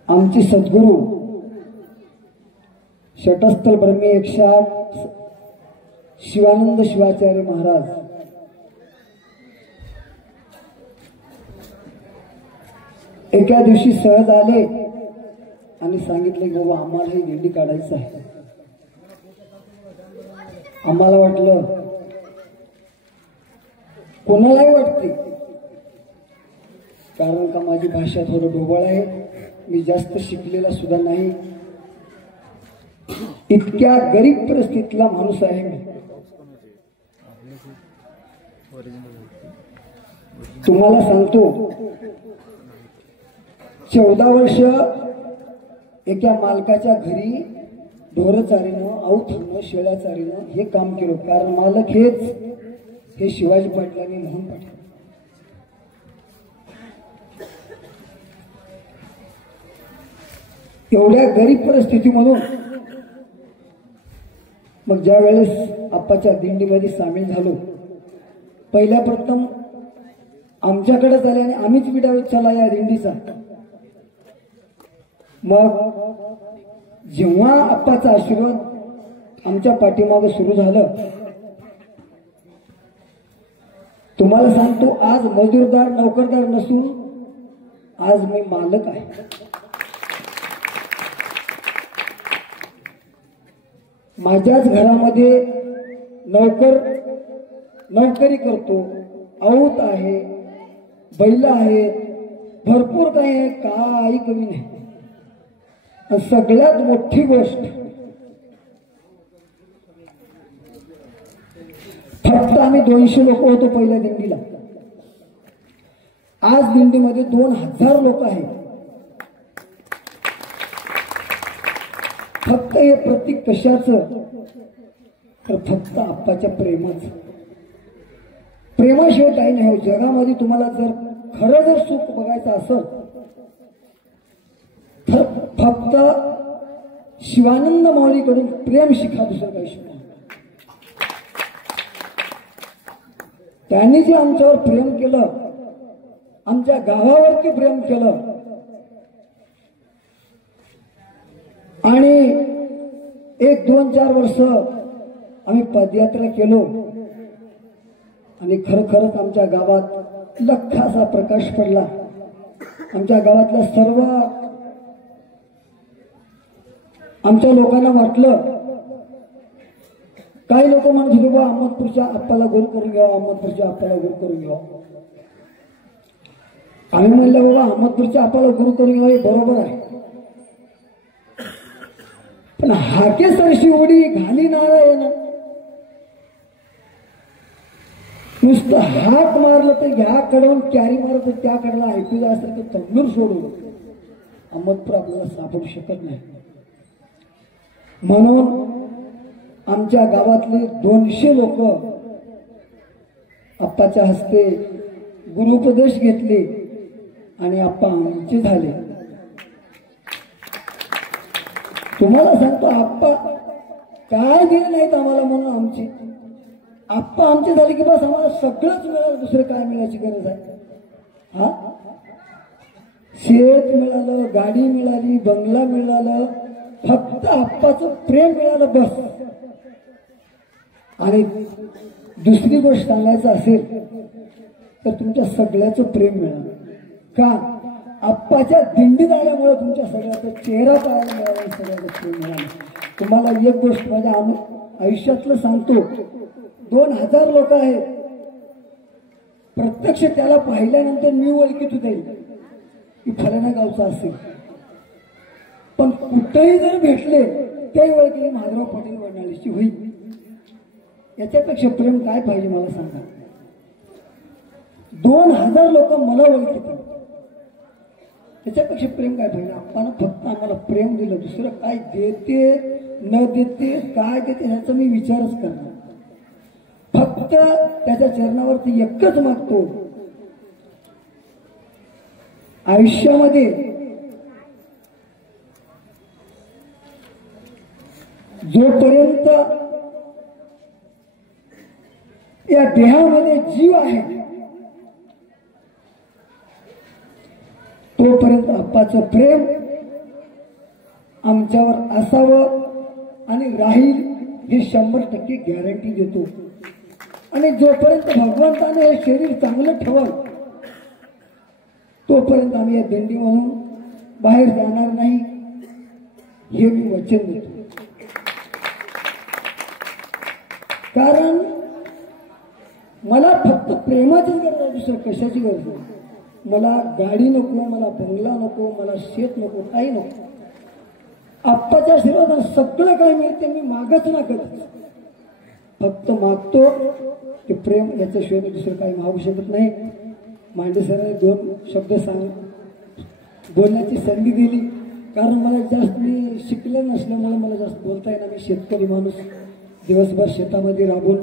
आमचे सद्गुरू शटस्थल ब्रह्मी 108 शिवानंद शिवाचार्य महाराज एका दिवशी सहज आले आणि सांगितले की बाबा आम्हाला ही दिंडी काढायचं आहे. आम्हाला वाटलं, कोणालाही वाटते, कारण का माझी भाषा थोडं ढोबळ आहे मी जास्त शिकलेला सुद्धा नाही, इतक्या गरीब परिस्थितीतला माणूस आहे मी. तुम्हाला सांगतो 14 वर्ष एका मालकाच्या घरी ढोरं चारीनं, आऊ थांबणं, शेळ्या चारीनं हे काम केलं. कारण मालक हेच हे शिवाजी पाटलांनी मोहन पाटील. एवढ्या गरीब परिस्थितीमधून मग ज्या वेळेस आप्पाच्या दिंडीमध्ये सामील झालो, पहिल्या प्रथम आमच्याकडे झाले आणि आम्हीच विडा उचलला या दिंडीचा. मग जेव्हा आप्पाचा आशीर्वाद आमच्या पाठीमागे सुरू झालं, तुम्हाला सांगतो आज मजूरदार नोकरदार नसून आज मी मालक आहे. माझ्याच घरामध्ये नोकरी करतो, औत आहे, बैल आहे, भरपूर काही आहे, काही कमी नाही. आणि सगळ्यात मोठी गोष्ट फक्त आम्ही 200 लोक होतो पहिल्या दिंडीला. आज दिंडीमध्ये 2000 लोक आहेत. फक्त हे प्रतीक कशाचं, तर फक्त आप्पाच्या प्रेमाचं. प्रेमाशिवाय काही नाही. जगामध्ये तुम्हाला जर खरं जर सुख बघायचं असेल तर फक्त शिवानंद माऊलीकडून प्रेम शिका, दुसरं काही शिका. त्यांनी जे आमच्यावर प्रेम केलं, आमच्या गावावरती प्रेम केलं आणि 1-2-4 वर्ष आम्ही पदयात्रा केलो आणि खरखरच आमच्या गावात लखासा प्रकाश पडला. आमच्या गावातल्या सर्व आमच्या लोकांना वाटलं, काही लोक म्हणत होते बा अहमदपूरच्या आप्पाला गुरु करून घ्यावा, अहमदपूरच्या आप्पाला गुरु करून घ्यावा. आम्ही म्हणलं बाबा अहमदपूरच्या आप्पाला गुरु करून घ्यावा हे बरोबर आहे, पण हाके सरशी उडी घाली नारायण नुसतं हाक मारलं तर ह्या कडून कॅरी मारलं तर त्या कडेला ऐकूया असेल तर तंगूर सोडून अहमदपूर आपल्याला सापडू शकत नाही. म्हणून आमच्या गावातले 200 लोक आप्पाच्या हस्ते गुरुपदेश घेतले आणि आप्पा आमचे झाले. तुम्हाला सांगतो आप्पा काय दिले नाहीत आम्हाला म्हणून आमची आप्पा आमचे झाले की बस आम्हाला सगळंच मिळालं, दुसरं काय मिळायची गरज आहे. हा शेत मिळालं, गाडी मिळाली, बंगला मिळालं, फक्त आप्पाचं प्रेम मिळालं बस. आणि दुसरी गोष्ट सांगायचं असेल तर तुमच्या सगळ्याचं प्रेम मिळालं. का आप्पाच्या दिंडीत आल्यामुळे तुमच्या सगळ्याचा चेहरा पाहायला मिळाला, सगळ्याचं प्रेम मिळालं. तुम्हाला एक गोष्ट माझ्या आयुष्यातलं सांगतो, 2000 लोक आहेत. प्रत्यक्ष त्याला पाहिल्यानंतर मी ओळखीत होते की फलाना गावचा असेल, पण कुठेही जर भेटले त्याही ओळखी महादेव पाटील वडनाळीची होईल. याच्यापेक्षा प्रेम काय पाहिजे मला सांगा. 2000 लोक मला ओळखीत, त्याच्यापेक्षा प्रेम काय पाहिजे. आपण फक्त आम्हाला प्रेम दिलं, दुसरं काय देते न देते काय देते ह्याचा मी विचारच करणार. फक्त त्याच्या चरणावरती एकच मागतो, आयुष्यामध्ये जोपर्यंत या देहामध्ये जीव आहे तोपर्यंत आप्पाचं प्रेम आमच्यावर असावं आणि राहील हे 100% गॅरंटी देतो. आणि जोपर्यंत भगवंताने हे शरीर चांगलं ठेवल तोपर्यंत आम्ही या दिंडीमधून बाहेर जाणार नाही हे मी वचन देतो. कारण मला फक्त प्रेमाचीच गरज आहे, दुसरं कशाची गरज नाही. मला गाडी नको, मला बंगला नको, मला शेत नको, काही नको. आप्पाच्या आशीर्वादानं सगळं काही मिळते. मी मागच ना कधीच, फक्त मागतो ते प्रेम. याच्याशिवाय मी दुसरं काही मागू शकत नाही. मांडे सरांनी 2 शब्द बोलण्याची संधी दिली, कारण मला जास्त मी शिकलं नसल्यामुळे मला जास्त बोलता येणार. मी शेतकरी माणूस, दिवसभर शेतामध्ये राबून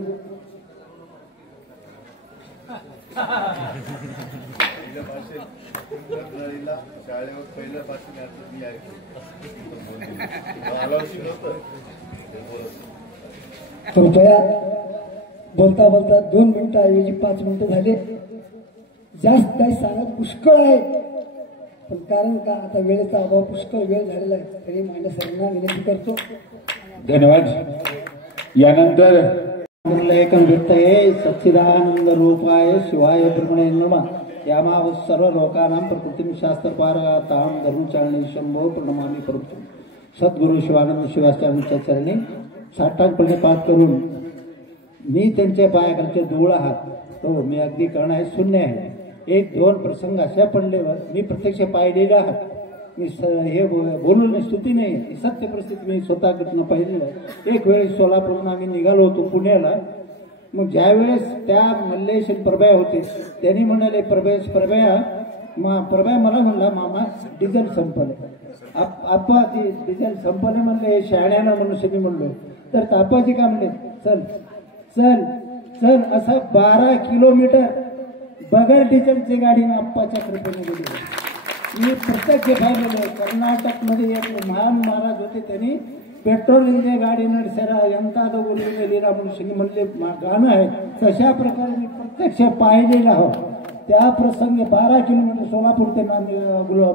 कृपया बोलता बोलता 2 मिनिटं ऐवजी 5 मिनिटं झाले. जास्त काही सांगत पुष्कळ आहे, पण कारण का आता वेळेचा अभाव, पुष्कळ वेळ झालेला आहे. तरी मांडे सरांना विनंती करतो. धन्यवाद. यानंतर एकम वित्तये सच्चिदानंद रूपाय शिवाय ब्रह्मणे नमः. यामा सर्व लोकानां प्रकृतिम शास्त्रपारगातां धर्मचारणी शंभो प्रणमामि प्रभु. सद्गुरु शिवानंद शिवाचार्यांच्या चरणी साष्टांगपणे पाठ करून मी त्यांच्या पायाखालचे धूळ आहात. हो, मी अगदी कर्ण आहे, शून्य आहे. 1-2 प्रसंग अशा पडलेवर मी प्रत्यक्ष पाहिलेले आहात. मी हे बोलून स्तुती नाही, सत्य परिस्थिती मी स्वतःकडनं पाहिलेलं आहे. एक वेळेस सोलापूरनं आम्ही निघालो होतो पुण्याला. मग ज्यावेळेस त्या मल्लेश प्रभया होते, त्यांनी म्हणाले प्रभया मला म्हणला, मामा डिझेल संपले. आप्पा ती डिझेल संपले म्हणले. शहाण्यानं मनुष्य मी म्हणलो. तर तापाजी का म्हणले, चल चल चल असं 12 किलोमीटर बगैर डिझेलची गाडी आप्पाच्या कृपेने गेली. मी प्रत्यक्ष पाहिलेलं. कर्नाटकमध्ये एक महान महाराज होते, त्यांनी पेट्रोल इंजिन गाडी नडसेरा यंताद बोललेले लीला मनुष्य म्हणले गाणं आहे. तशा प्रकारे मी प्रत्यक्ष पाहिलेलं आहोत. त्या प्रसंगी 12 किलोमीटर सोलापूर ते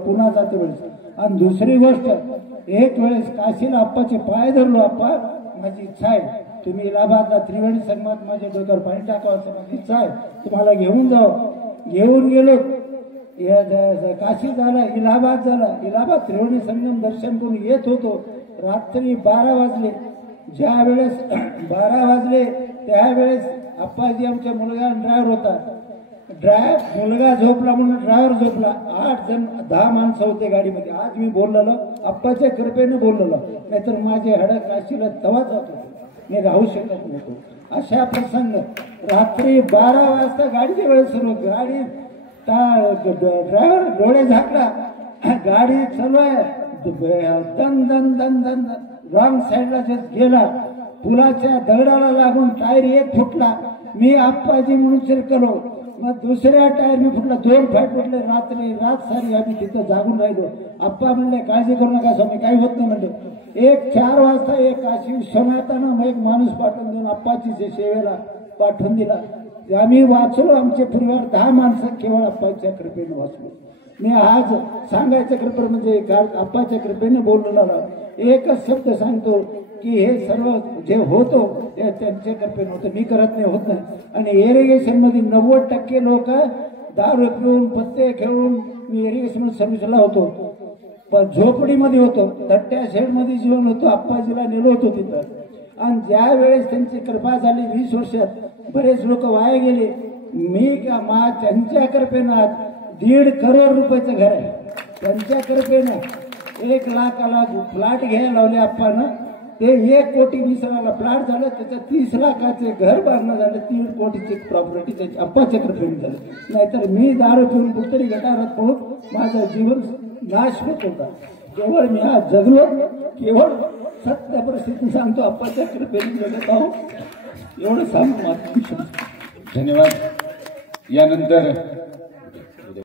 पुन्हा जाते वेळेस. आणि दुसरी गोष्ट, एक वेळेस काशीला आप्पाचे पाय धरलो. आप्पा माझी इच्छा आहे तुम्ही इलाहाबादला त्रिवेणी संगमात माझ्या डोक्यावर पाणी टाकावं, असं माझी इच्छा आहे. तुम्हाला घेऊन जाऊ. घेऊन गेलो. काशी झाला, इलाहाबाद झाला. इलाहाबाद त्रिवेणी संगम दर्शन करून येत होतो. रात्री 12 वाजले. ज्या वेळेस 12 वाजले त्यावेळेस आप्पाजी आमच्या मुलगा ड्रायव्हर होता. मुलगा झोपला म्हणून ड्रायव्हर झोपला. 8 जण 10 माणसं होते गाडीमध्ये. आज मी बोललेलो आप्पाच्या कृपेने बोललेलो, नाहीतर माझे हाडं काशीला तवाच जात होते, मी राहू शकत नव्हतो. अशा प्रसंग रात्री 12 वाजता गाडीच्या वेळेस सुरू. गाडी ड्रायव्हर डोळे झाकला, गाडी चालू आहे. दन दन दन दन रॉंग साईडला गेला. पुलाच्या दगडाला लागून टायर एक फुटला. मी आप्पाजी म्हणून शिरकलो. मग दुसऱ्या टायर मी फुटला. 2 फाईट फुटले. रात सारी आम्ही तिथं जागून राहिलो. आप्पा म्हणले काळजी करू नका स्वामी, काही होत नाही म्हणले. 4 वाजता एक काशी विश्वनाथानं एक माणूस पाठवून देऊन आप्पाची सेवेला पाठवून दिला. आम्ही वाचलो. आमचे परिवार 10 माणसं केवळ आप्पाच्या कृपेने वाचलो. मी आज सांगायचं कृपा म्हणजे आप्पाच्या कृपेने बोललेला एकच शब्द सांगतो की हे सर्व जे होतो ते त्यांच्या कृपेने होतं. मी करत नाही, होत नाही. आणि इरिगेशन मध्ये 90% लोक दारू पिऊन पत्ते खेळून, मी इरिगेशन सर्व्हिसला होतो, पण झोपडीमध्ये होतो, तट्ट्या शेडमध्ये जीवन होतो. आप्पाजीला नेलो होतो तिथं. आणि ज्या वेळेस त्यांची कृपा झाली 20 वर्षात बरेच लोक वाया गेले. मी त्यांच्या कृपेनं 1.5 करोड रुपयाचं घर आहे. त्यांच्या कृपेनं 1 लाखाला फ्लॅट घ्यायला लावले आप्पानं. ते 1 कोटी 20 लाखाला फ्लॅट झालं. त्याचं 30 लाखाचे घर बांधणं झालं. 3 कोटीची प्रॉपर्टी त्याची आप्पाच्या कृपेने झाली. नाहीतर मी दारू पिऊन कुठतरी गटारात पडून माझं जीवन नाश होत होता. केवळ मी आज जगलो, केवळ सत्य परिस्थिती सांगतो, आप्पाच्या कृपेने जगत आहो. एवढं सांगतो. धन्यवाद. यानंतर